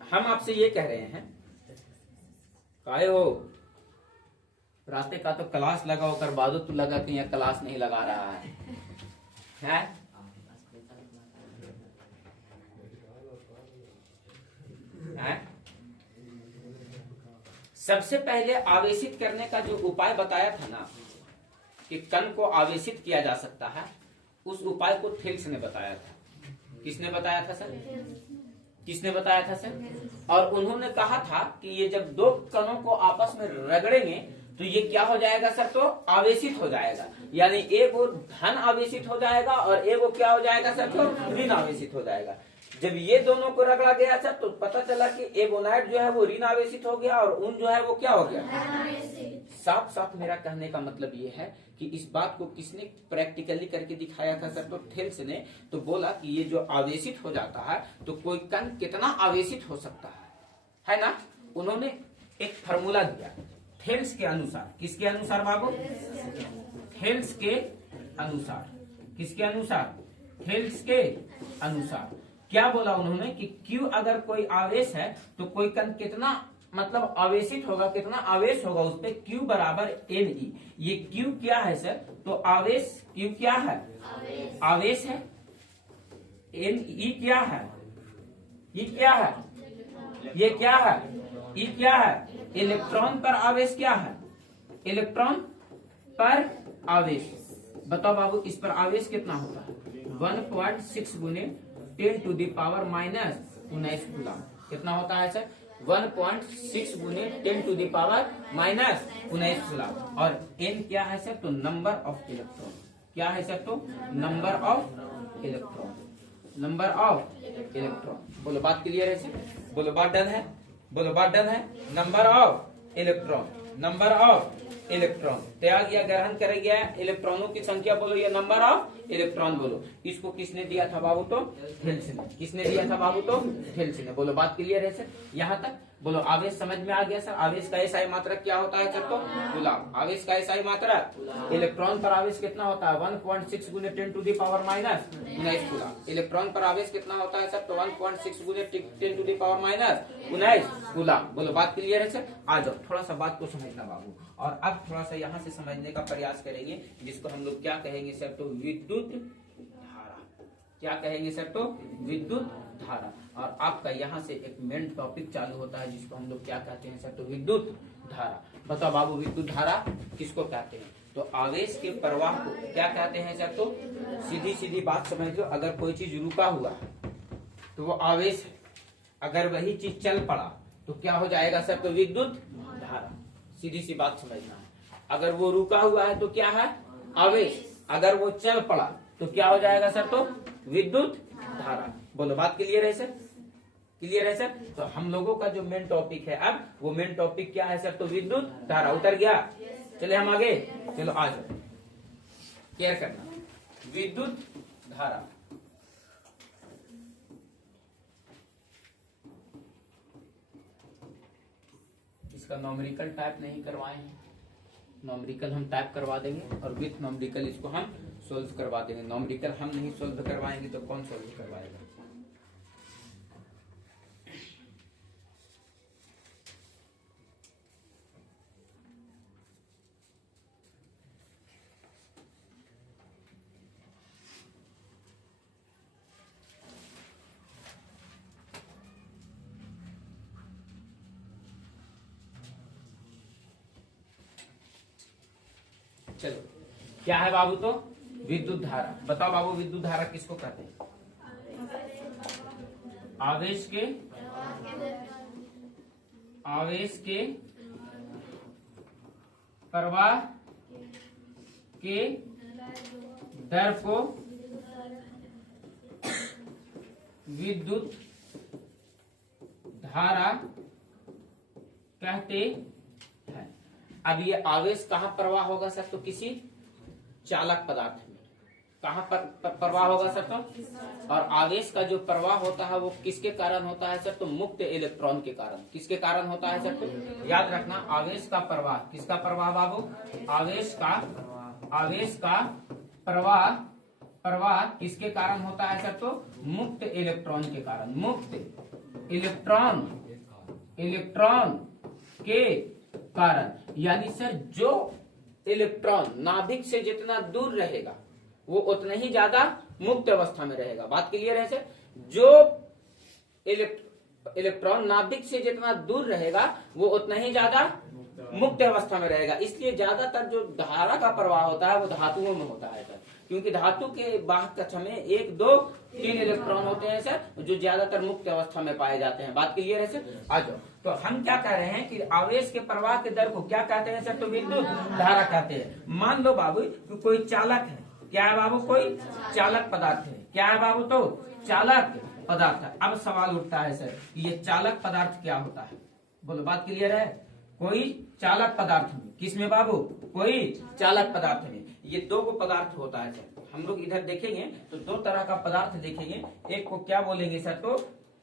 हम आपसे ये कह रहे हैं, काहे हो रास्ते का तो क्लास लगा होकर बादो तू लगा कि यहाँ क्लास नहीं लगा रहा है? सबसे पहले आवेशित करने का जो उपाय बताया था ना कि कण को आवेशित किया जा सकता है, उस उपाय को थेल्स ने बताया था। किसने बताया था सर, किसने बताया था सर? और उन्होंने कहा था कि ये जब दो कणों को आपस में रगड़ेंगे तो ये क्या हो जाएगा सर? तो आवेशित हो जाएगा, यानी एक वो धन आवेशित हो जाएगा और एक वो क्या हो जाएगा सर? तो ऋण आवेशित हो जाएगा। जब ये दोनों को रगड़ा गया सर तो पता चला कि एबोनाइट जो है वो ऋण आवेशित हो गया और ऊन जो है वो क्या हो गया? साफ साफ मेरा कहने का मतलब ये है कि इस बात को किसने प्रैक्टिकली करके दिखाया था सर? तो थेल्स ने। तो बोला कि ये जो आवेशित हो जाता है तो कोई कण कितना आवेशित हो सकता है ना? उन्होंने एक फार्मूला दिया थेल्स के अनुसार। किसके अनुसार बाबू? थेल्स के अनुसार। किसके अनुसार? थेल्स के अनुसार। क्या बोला उन्होंने कि Q अगर कोई आवेश है तो कोई कण कितना मतलब आवेशित होगा, कितना आवेश होगा उस पे? Q बराबर NE। ये Q क्या है सर? तो आवेश। Q क्या है? आवेश है। NE क्या है? ये क्या है? ये क्या है? E क्या है? इलेक्ट्रॉन पर आवेश क्या है? इलेक्ट्रॉन पर आवेश। बताओ बाबू इस पर आवेश कितना होता है? 1.6 गुने 10 to the power minus 19 coulomb. कितना होता है सर? 1.6 गुने 10 to the power minus 19 coulomb. और n क्या है सर? तो नंबर ऑफ इलेक्ट्रॉन। क्या है सर? तो number of electron. Number of electron. बोलो बात क्लियर है सर? बोलो बात डन है? बोलो बात डन है? Number of electron. Number of electron त्याग या ग्रहण करे गया इलेक्ट्रॉनों की संख्या बोलो या नंबर ऑफ इलेक्ट्रॉन बोलो। इसको किसने दिया था बाबू? तो थेल्स ने। किसने दिया था बाबू? तो थेल्स ने। बोलो बात क्लियर है सर? यहाँ तक बोलो आवेश समझ में आ गया सर? आवेश का एसआई मात्रक क्या होता है सर? तो कूलम। आवेश का एसआई मात्रक। इलेक्ट्रॉन पर आवेश कितना होता है? 1.6 गुने 10 to the power minus 19 coulomb. Electron पर आवेश कितना होता है सर? तो 1.6 गुने 10 to the power minus 19 coulomb. बोलो बात क्लियर है सर? आ जाओ थोड़ा सा बात को समझना बाबू। और अब थोड़ा सा यहाँ से समझने का प्रयास करेंगे जिसको हम लोग क्या कहेंगे सर? तो विद्युत धारा। क्या कहेंगे सर? तो विद्युत धारा। और आपका यहाँ से एक मेन टॉपिक चालू होता है जिसको हम लोग क्या कहते हैं सर? तो विद्युत धारा। बताओ बाबू विद्युत धारा किसको कहते हैं? तो आवेश के प्रवाह को क्या कहते हैं सर? तो सीधी सीधी बात समझ लो, अगर कोई चीज रुका हुआ है तो वो आवेश है, अगर वही चीज चल पड़ा तो क्या हो जाएगा सर? तो विद्युत धारा। सीधी सी बात समझना है। अगर वो रुका हुआ है तो क्या है? आवेश। अगर वो चल पड़ा तो क्या हो जाएगा सर? तो विद्युत धारा। बोलो बात क्लियर है सर? क्लियर है सर? तो हम लोगों का जो मेन टॉपिक है अब वो मेन टॉपिक क्या है सर? तो विद्युत धारा। उतर गया? चले हम आगे। चलो आ जाओ केयर करना। विद्युत धारा। इसका नॉमेरिकल टाइप नहीं करवाए हैं। नॉमेरिकल हम टाइप करवा देंगे और विथ नॉमेरिकल इसको हम सोल्व करवा देंगे। नॉमेरिकल हम नहीं सोल्व करवाएंगे तो कौन सोल्व करवाएगा? चलो क्या है बाबू? तो विद्युत धारा। बताओ बाबू विद्युत धारा किसको कहते हैं? आवेश के प्रवाह के दर को विद्युत धारा कहते हैं। अब ये आवेश कहाँ प्रवाह होगा सर? तो किसी चालक पदार्थ में। कहाँ पर प्रवाह होगा सर? तो और आवेश का जो प्रवाह होता है वो किसके कारण होता है सर? तो मुक्त इलेक्ट्रॉन के कारण। किसके कारण होता है सर? तो याद रखना आवेश का प्रवाह। किसका प्रवाह बाबू? आवेश का प्रवाह किसके कारण होता है सर? तो मुक्त इलेक्ट्रॉन के कारण। मुक्त इलेक्ट्रॉन के कारण। यानी सर जो इलेक्ट्रॉन नाभिक से जितना दूर रहेगा वो उतना ही ज्यादा मुक्त अवस्था में रहेगा। बात क्लियर है सर? जो इलेक्ट्रॉन नाभिक से जितना दूर रहेगा वो उतना ही ज्यादा मुक्त अवस्था में रहेगा। इसलिए ज्यादातर जो धारा का प्रवाह होता है वो धातुओं में होता है सर, क्योंकि धातु के वाहक कक्षा में 1, 2, 3 इलेक्ट्रॉन होते हैं सर, जो ज्यादातर मुक्त अवस्था में पाए जाते हैं। बात क्लियर है सर? आ जाओ। तो हम क्या कह रहे हैं कि आवेश के प्रवाह के दर को क्या कहते हैं सर? तो विद्युत धारा कहते हैं। मान लो बाबू कि कोई चालक है। क्या है बाबू? कोई चालक पदार्थ है। क्या है बाबू? तो चालक पदार्थ है। अब सवाल उठता है सर, ये चालक पदार्थ क्या होता है? बोलो, बात क्लियर है? कोई चालक पदार्थ में, किसमें बाबू? कोई चालक पदार्थ में। ये 2 को पदार्थ होता है सर। हम लोग इधर देखेंगे तो 2 तरह का पदार्थ देखेंगे। एक को क्या बोलेंगे सर? तो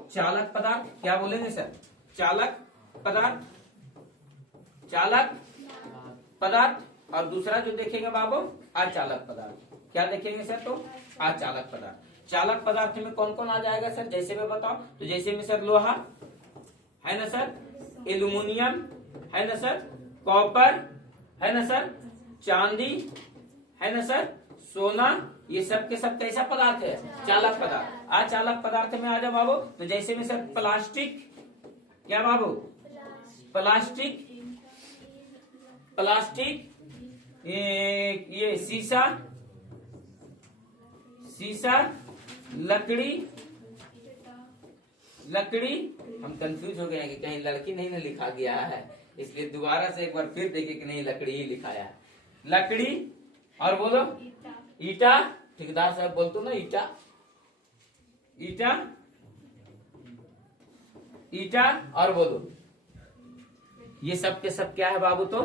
चालक पदार्थ। क्या बोलेंगे सर? चालक पदार्थ, चालक पदार्थ। और दूसरा जो देखेंगे बाबू, अचालक पदार्थ। क्या देखेंगे सर? तो अचालक पदार्थ। चालक पदार्थ में कौन कौन आ जाएगा सर? जैसे मैं बताओ तो जैसे में सर लोहा है ना सर, एल्यूमिनियम है ना सर, कॉपर है ना सर, चांदी है ना सर, सोना, ये सब के सब कैसा पदार्थ है? चालक पदार्थ। अचालक पदार्थ में आ जाओ बाबू तो जैसे में सर प्लास्टिक। क्या बाबू? प्लास्टिक, प्लास्टिक, ये शीशा, शीशा, लकड़ी, लकड़ी। हम कंफ्यूज हो गए हैं कि कहीं लड़की नहीं ना लिखा गया है, इसलिए दोबारा से एक बार फिर देखे कि नहीं, लकड़ी ही लिखाया है। लकड़ी और बोलो ईटा। ठेकेदार साहब बोलते ना ईटा, ईटा, ईटा। और बोलो ये सब के सब क्या है बाबू? तो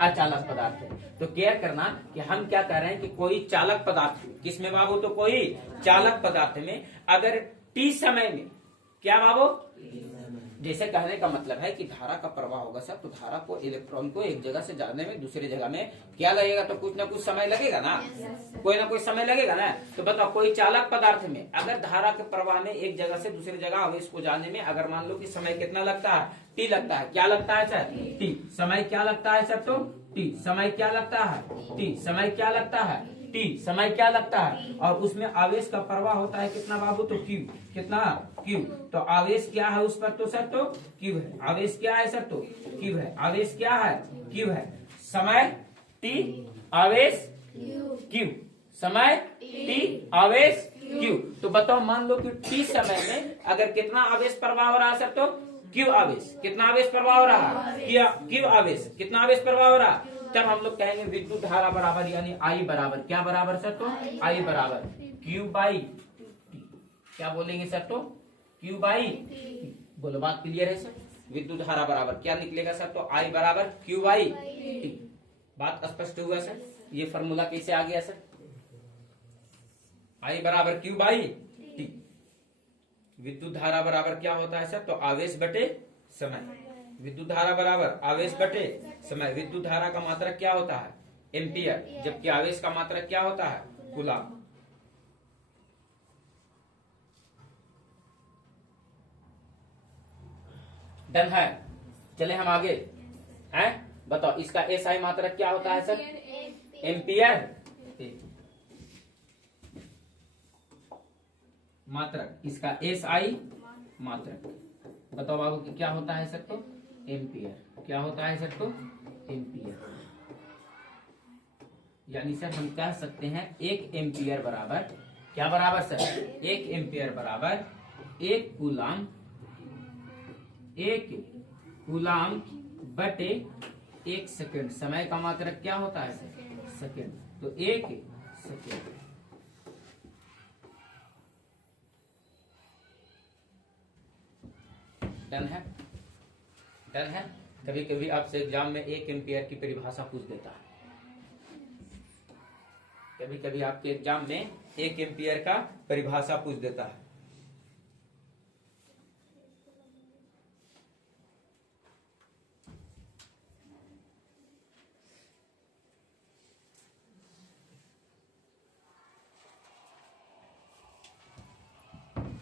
अचालक पदार्थ है। तो केयर करना कि हम क्या कह रहे हैं कि कोई चालक पदार्थ, किसमें बाबू? तो कोई चालक पदार्थ में अगर टी समय में, क्या बाबू? जैसे कहने का मतलब है कि धारा का प्रवाह होगा सर, तो धारा को, इलेक्ट्रॉन को एक जगह से जाने में दूसरी जगह में क्या लगेगा? तो कुछ ना कुछ समय लगेगा ना, कोई ना कोई समय लगेगा ना। तो बताओ कोई चालक पदार्थ में अगर धारा के प्रवाह में एक जगह से दूसरी जगह आवेश को जाने में अगर मान लो कि समय कितना लगता है? टी लगता है। क्या लगता है सर? टी। समय क्या लगता है सर? तो टी। समय क्या लगता है? टी। समय क्या लगता है? टी। समय क्या लगता है? और उसमें आवेश का प्रवाह होता है कितना बाबू? तो क्यू। कितना? क्यू। तो आवेश क्या है उस पर? तो सर तो क्यू है। आवेश क्या है सर? तो क्यू है। आवेश क्या है? क्यू है। समय टी, आवेश क्यू। समय टी, आवेश क्यू। तो बताओ मान लो कि टी समय में अगर कितना आवेश प्रवाह हो रहा है सर? तो क्यू आवेश। कितना आवेश प्रवाह हो रहा है? क्यू आवेश। कितना आवेश प्रवाह हो रहा है? तब हम लोग कहेंगे विद्युत धारा बराबर, यानी आई बराबर, क्या बराबर सर? तो आई बराबर क्यू बाई टी। क्या बोलेंगे सर? तो क्यू बाई टी। बोलो, बात क्लियर है सर? विद्युत धारा बराबर क्या निकलेगा सर? तो आई बराबर क्यू बाई टी। बात स्पष्ट हुआ सर? ये फॉर्मूला कैसे आ गया सर? आई बराबर क्यू बाई टी। विद्युत धारा बराबर क्या होता है सर? तो आवेश बटे समय। विद्युत धारा बराबर आवेश बटे समय। विद्युत धारा का मात्रक क्या होता है? एम्पियर, जबकि आवेश का मात्रक क्या होता है? कूलम। डन है? चले हम आगे हैं। बताओ इसका एसआई मात्रक क्या होता है सर? एम्पियर मात्रक। इसका एसआई मात्रक बताओ बाबू कि क्या होता है सर? तो एम्पियर। क्या होता है सर? तो एम्पियर। यानी सर हम कह सकते हैं 1 एम्पियर बराबर, क्या बराबर सर? 1 एम्पियर बराबर 1 कूलाम, 1 कूलाम बटे 1 सेकेंड। समय का मात्रक क्या होता है सर? सेकेंड। तो 1 सेकेंड। डन है? डन है? कभी कभी आपसे एग्जाम में 1 एम्पियर की परिभाषा पूछ देता है। कभी कभी आपके एग्जाम में 1 एम्पियर का परिभाषा पूछ देता है।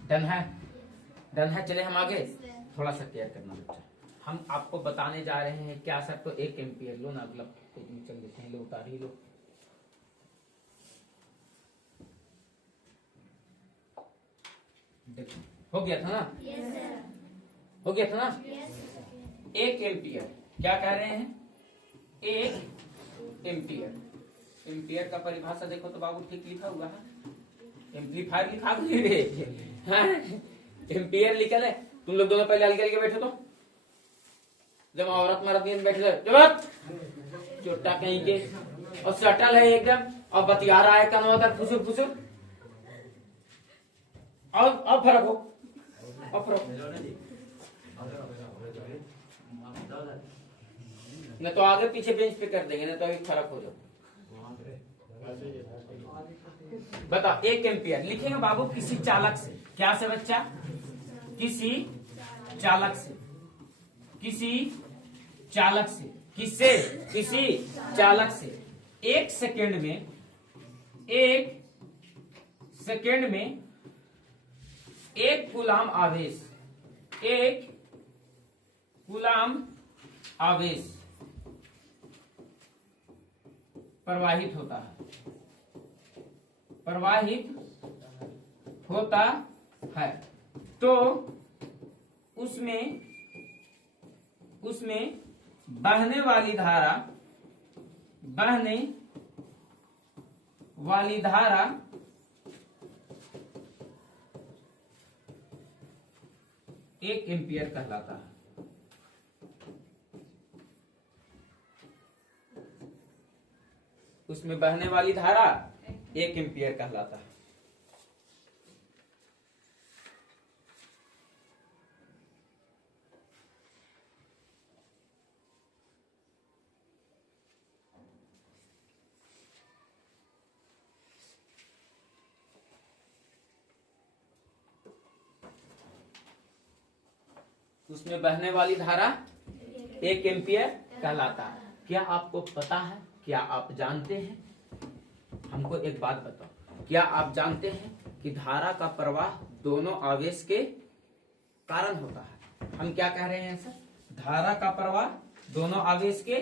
डन है? डन है? चले हम आगे। थोड़ा सा केयर करना बच्चा, हम आपको बताने जा रहे हैं क्या सर? तो 1 एम्पियर लो ना, अगला पेज में चल देते हैं। लो उतार ही लो। देखो हो गया था ना? हो गया था ना? 1 एम्पियर क्या कह रहे हैं? 1 एम्पियर एम्पियर का परिभाषा देखो तो बाबू ठीक लिखा हुआ है, एम्पलीफायर लिखा भी रे, एम्पियर लिखल है। तुम लोग दोनों पहले हल्के हल्के बैठो तो, जब औरत मर्द बैठे चोटा कहीं के, और सटल है एकदम, और बतिया रहा है कनवा उधर फुसुर फुसुर, और फर्क हो, और फर्क न तो आगे पीछे बेंच पे कर देंगे, न तो अभी फर्क हो जाओ। बताओ 1 एम्पियर लिखेंगे बाबू किसी चालक से, क्या से बच्चा, किसी चालक से, किसी चालक से, किससे, किसी चालक से 1 सेकेंड में, 1 सेकेंड में 1 कूलाम आवेश, 1 कूलाम आवेश प्रवाहित होता है, प्रवाहित होता है। तो उसमें बहने वाली धारा, बहने वाली धारा 1 एम्पियर कहलाता है। उसमें बहने वाली धारा 1 एम्पियर कहलाता है। उसमें बहने वाली धारा 1 एम्पियर कहलाता है। क्या आपको पता है, क्या आप जानते हैं, हमको एक बात बताओ, क्या आप जानते हैं कि धारा का प्रवाह दोनों आवेश के कारण होता है? हम क्या कह रहे हैं सर, धारा का प्रवाह दोनों आवेश के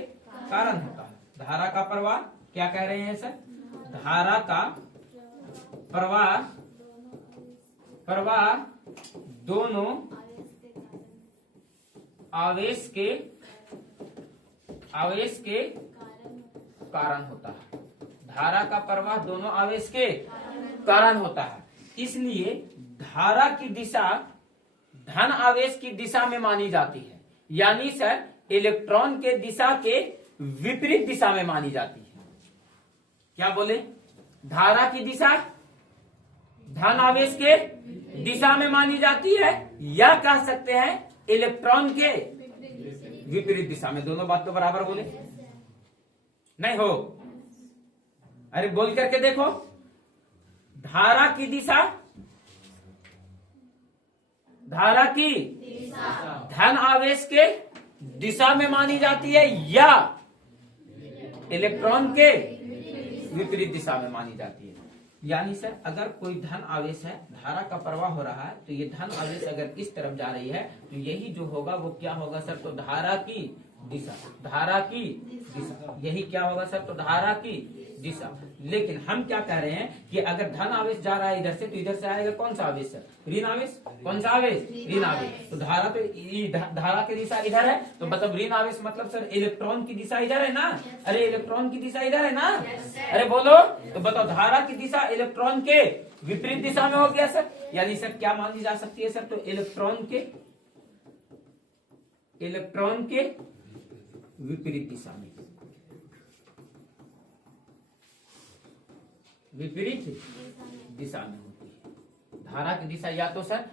कारण होता है। धारा का प्रवाह क्या कह रहे हैं सर, धारा का प्रवाह दोनों आवेश के कारण होता है। धारा का प्रवाह दोनों आवेश के कारण होता है। इसलिए धारा की दिशा धन आवेश की दिशा में मानी जाती है, यानी सर इलेक्ट्रॉन के दिशा के विपरीत दिशा में मानी जाती है। क्या बोले, धारा की दिशा धन आवेश के दिशा में मानी जाती है, या कह सकते हैं इलेक्ट्रॉन के विपरीत दिशा में। दोनों बात तो बराबर बोले नहीं हो, अरे बोल करके देखो, धारा की दिशा, धारा की धन आवेश के दिशा में मानी जाती है, या इलेक्ट्रॉन के विपरीत दिशा में मानी जाती है। यानी सर अगर कोई धन आवेश है, धारा का प्रवाह हो रहा है, तो ये धन आवेश अगर इस तरफ जा रही है तो यही जो होगा वो क्या होगा सर, तो धारा की दिशा, धारा की दिशा, यही क्या होगा सर, तो धारा की दिशा। लेकिन हम क्या कह रहे हैं कि अगर धन आवेश जा रहा है इधर से, तो इधर से आएगा कौन सा आवेश सर, ऋण आवेश। कौन सा आवेश, ऋण आवेश। तो धारा धारा की दिशा इधर है, तो मतलब ऋण आवेश मतलब सर इलेक्ट्रॉन की दिशा इधर है ना। अरे इलेक्ट्रॉन की दिशा इधर है ना, अरे बोलो, तो बताओ धारा की दिशा इलेक्ट्रॉन के विपरीत दिशा में हो गया सर। यानी सर क्या मानी जा सकती है सर, तो इलेक्ट्रॉन के विपरीत दिशा में, विपरीत दिशा में होती है। धारा की दिशा या तो सर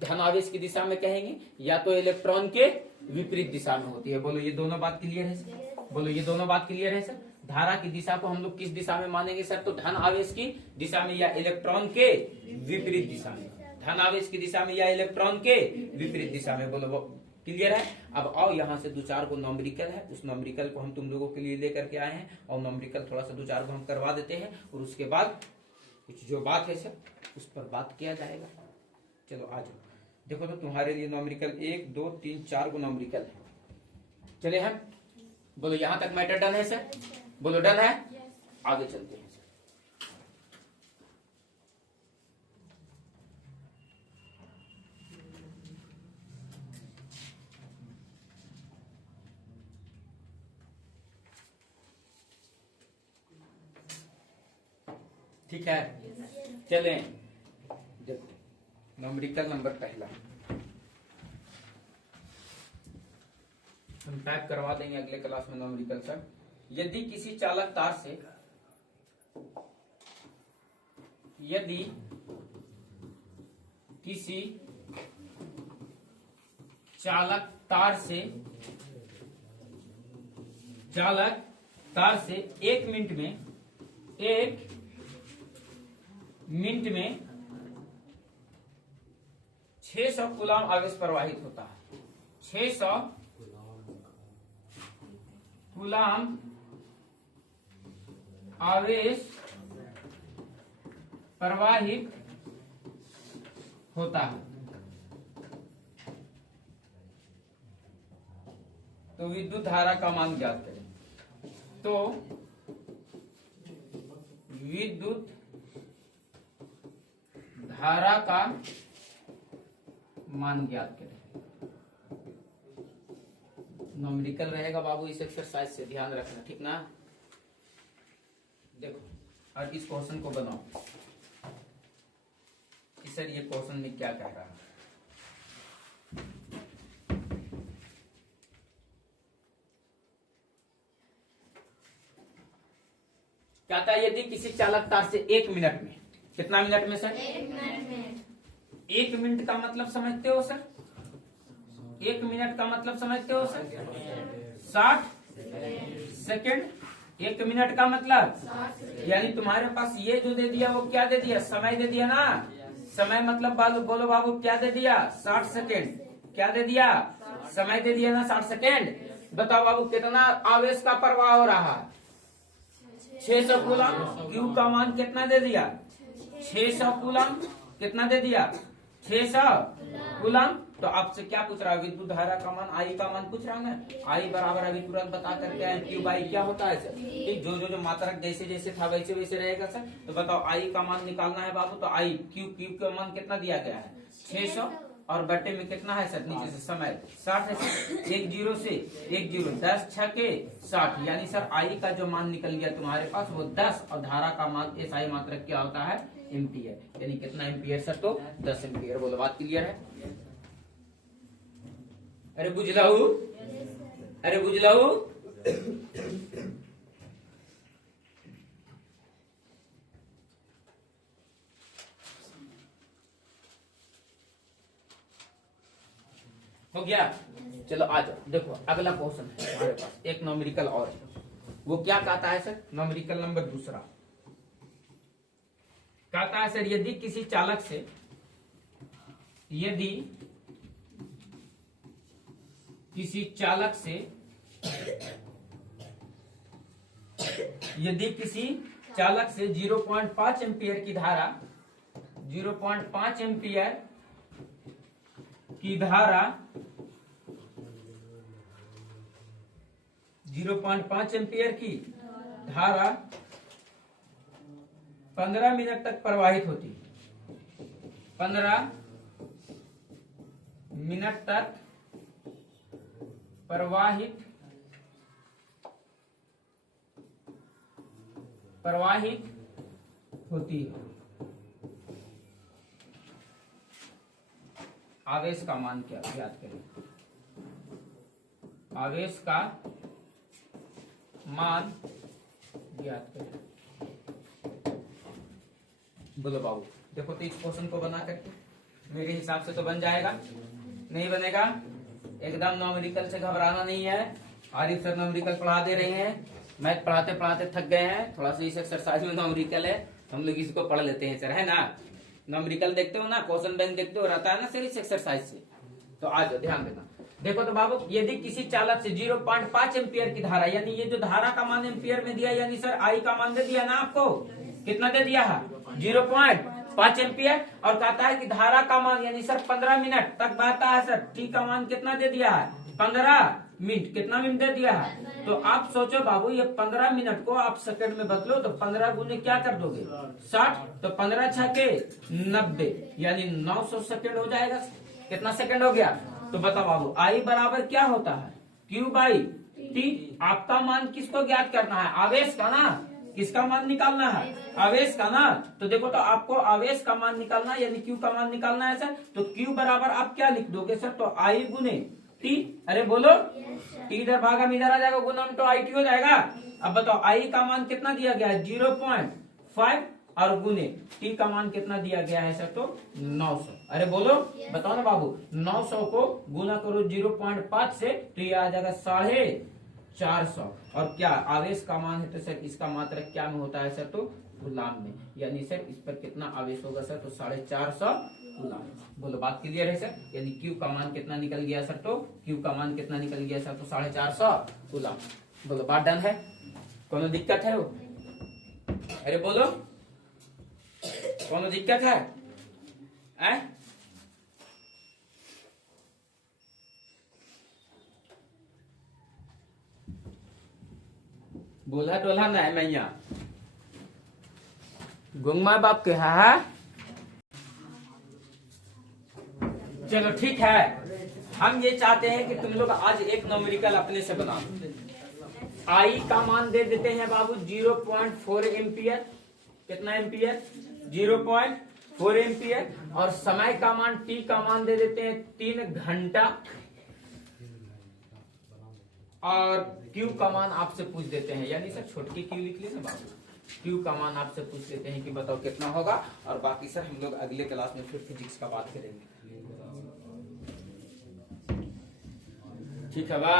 धन आवेश की दिशा में कहेंगे, या तो इलेक्ट्रॉन के विपरीत दिशा में होती है। बोलो ये दोनों बात क्लियर है सर, बोलो ये दोनों बात क्लियर है सर। धारा की दिशा को हम लोग किस दिशा में मानेंगे सर, तो धन आवेश की दिशा में, या इलेक्ट्रॉन के विपरीत दिशा में। धन आवेश की दिशा में या इलेक्ट्रॉन के विपरीत दिशा में। बोलो वो क्लियर है। अब आओ यहाँ से 2-4 को नॉमरिकल है, उस नॉमरिकल को हम तुम लोगों के लिए लेकर के आए हैं, और नॉमरिकल थोड़ा सा 2-4 को हम करवा देते हैं, और उसके बाद कुछ जो बात है सर उस पर बात किया जाएगा। चलो आ जाओ, देखो तो तुम्हारे लिए नॉमरिकल 1, 2, 3, 4 को नॉमरिकल है। चले हम, बोलो यहाँ तक मैटर डन है सर, बोलो डन है, आगे चलते हैं। ठीक है, चले देखो न्यूमेरिकल नंबर पहला हम टाइप करवा देंगे अगले क्लास में न्यूमेरिकल सर। यदि किसी चालक तार से चालक तार से 1 मिनट में 600 कूलम आवेश प्रवाहित होता है। 600 कूलम आवेश प्रवाहित होता है। तो विद्युत धारा का मान ज्ञात करें। तो विद्युत धारा का मान ज्ञात करें। न्यूमेरिकल रहेगा बाबू, इस एक्सरसाइज से ध्यान रखना, ठीक ना। देखो और इस क्वेश्चन को बनाओ कि सर ये क्वेश्चन में क्या कह रहा है। कहता है यदि किसी चालक तार से 1 मिनट में, कितना मिनट में सर? 1 मिनट में। 1 मिनट का मतलब समझते हो सर? 1 मिनट का मतलब समझते हो सर? 60 सेकेंड। 1 मिनट का मतलब यानी तुम्हारे पास ये जो दे दिया वो क्या दे दिया? समय दे दिया ना। समय मतलब बोलो बाबू क्या दे दिया? 60 सेकेंड। क्या दे दिया? समय दे दिया ना 60 सेकेंड। बताओ बाबू कितना आवेश का प्रवाह हो रहा है? 600 कूलम। क्यू का मान कितना दे दिया? 600 कूलम। कितना दे दिया? 600 कूलम। तो आपसे क्या पूछ रहा है? विद्युत धारा का मान, आई का मान पूछ रहा है ना। आई बराबर अभी तुरंत बता करके आए, क्यू बाई क्या होता है सर? ठीक, जो मात्रक जैसे जैसे था वैसे वैसे रहेगा सर। तो बताओ आई का मान निकालना है बाबू। तो आई क्यू का मान कितना दिया गया है? 600 और बट्टे में कितना है सर? नीचे से समय 60 है सर। 1 0 से 1 0, 10 6 के 60, यानी सर आई का जो मान निकल गया तुम्हारे पास वो 10 और धारा का मान एसआई मात्रक क्या होता है? एम्पियर। यानी कितना एम्पियर सर? तो 10 एम्पियर। बोलो बात क्लियर है? अरे बुझलाऊ, अरे बुझलाऊ। हो गया? चलो आ जाओ, देखो अगला क्वेश्चन है हमारे पास, एक न्यूमेरिकल और है। वो क्या कहता है सर? न्यूमेरिकल नंबर दूसरा कहता है सर यदि किसी चालक से किसी चालक से 0.5 एम्पियर की धारा 0.5 एम्पियर की धारा 0.5 एम्पियर की धारा 15 मिनट तक प्रवाहित होती। 15 मिनट तक प्रवाहित होती है। आवेश का मान क्या ज्ञात करें? आवेश का मान ज्ञात करें। बोलो बाबू। देखो तो इस क्वेश्चन को बना करके मेरे हिसाब से तो बन जाएगा, नहीं बनेगा? एकदम न्यूमेरिकल से घबराना नहीं है। आरिफ सर न्यूमेरिकल पढ़ा दे रहे हैं, मैथ पढ़ाते पढ़ाते थक गए हैं। थोड़ा सा इस एक्सरसाइज में न्यूमेरिकल है, हम लोग इसको पढ़ लेते हैं सर, है ना। न्यूमेरिकल देखते हो ना, क्वेश्चन बैंक देखते हो, रहता है ना सर इस एक्सरसाइज से। तो आ जाओ, ध्यान देना। देखो तो बाबू यदि किसी चालक से 0.5 एम्पियर की धारा, यानी ये जो धारा का मान एम्पियर में दिया, यानी सर आई का मान दे दिया ना आपको। कितना दे दिया है? 0.5 एम्पियर। और कहता है कि धारा का मान यानी सर 15 मिनट तक बहता है सर। टी का मान कितना दे दिया है? 15 मिनट। कितना मिनट दे दिया है? तो आप सोचो बाबू ये 15 मिनट को आप सेकंड में बदलो तो 15 गुने क्या कर दोगे? 60। तो 15 छके 90, यानी 900 सेकंड हो जाएगा। कितना सेकंड हो गया? तो बताओ बाबू आई बराबर क्या होता है? Q by T. आपका मान किसको ज्ञात करना है? आवेश का ना। किसका मान निकालना है? आवेश का ना। तो देखो, तो आपको आवेश का मान निकालना है, यानी क्यू का मान निकालना है सर। तो क्यू बराबर आप क्या लिख दोगे सर? तो आई गुने टी। अरे बोलो, टी इधर भागा में इधर आ जाएगा, गुना में तो आई टी हो जाएगा। अब बताओ आई का मान कितना दिया गया है? 0.5 और गुने टी का मान कितना दिया गया है सर? तो 900। अरे बोलो, बताओ ना बाबू, 900 को गुना करो 0.5 से तो ये आ जाएगा 450। और क्या आवेश का मान है? तो सर इसका मात्रक क्या में होता है सर? तो कूलाम में। यानी सर इस पर कितना आवेश होगा सर? तो 450 कूलाम। बोलो, बात क्लियर है सर? यानी क्यू का मान कितना निकल गया सर? तो क्यू का मान कितना निकल गया सर? तो 450 कूलाम। बोलो, बात डन है? कोनो दिक्कत है? अरे बोलो, कोनो दिक्कत है? बोला टोला ना है मैया गुंगमा बाप के है। चलो ठीक है, हम ये चाहते हैं कि तुम लोग आज एक न्यूमेरिकल अपने से बनाओ। आई का मान दे देते हैं बाबू 0.4 एम्पियर। कितना एम्पियर? 0.4 एम्पियर। और समय का मान टी का मान दे देते हैं 3 घंटा। और क्यू का मान आपसे पूछ देते हैं, यानी सर छोटकी क्यू लिख लीजिए बाबू। क्यू का मान आपसे पूछ देते हैं कि बताओ कितना होगा। और बाकी सर हम लोग अगले क्लास में फिर फिजिक्स का बात करेंगे। ठीक है बा?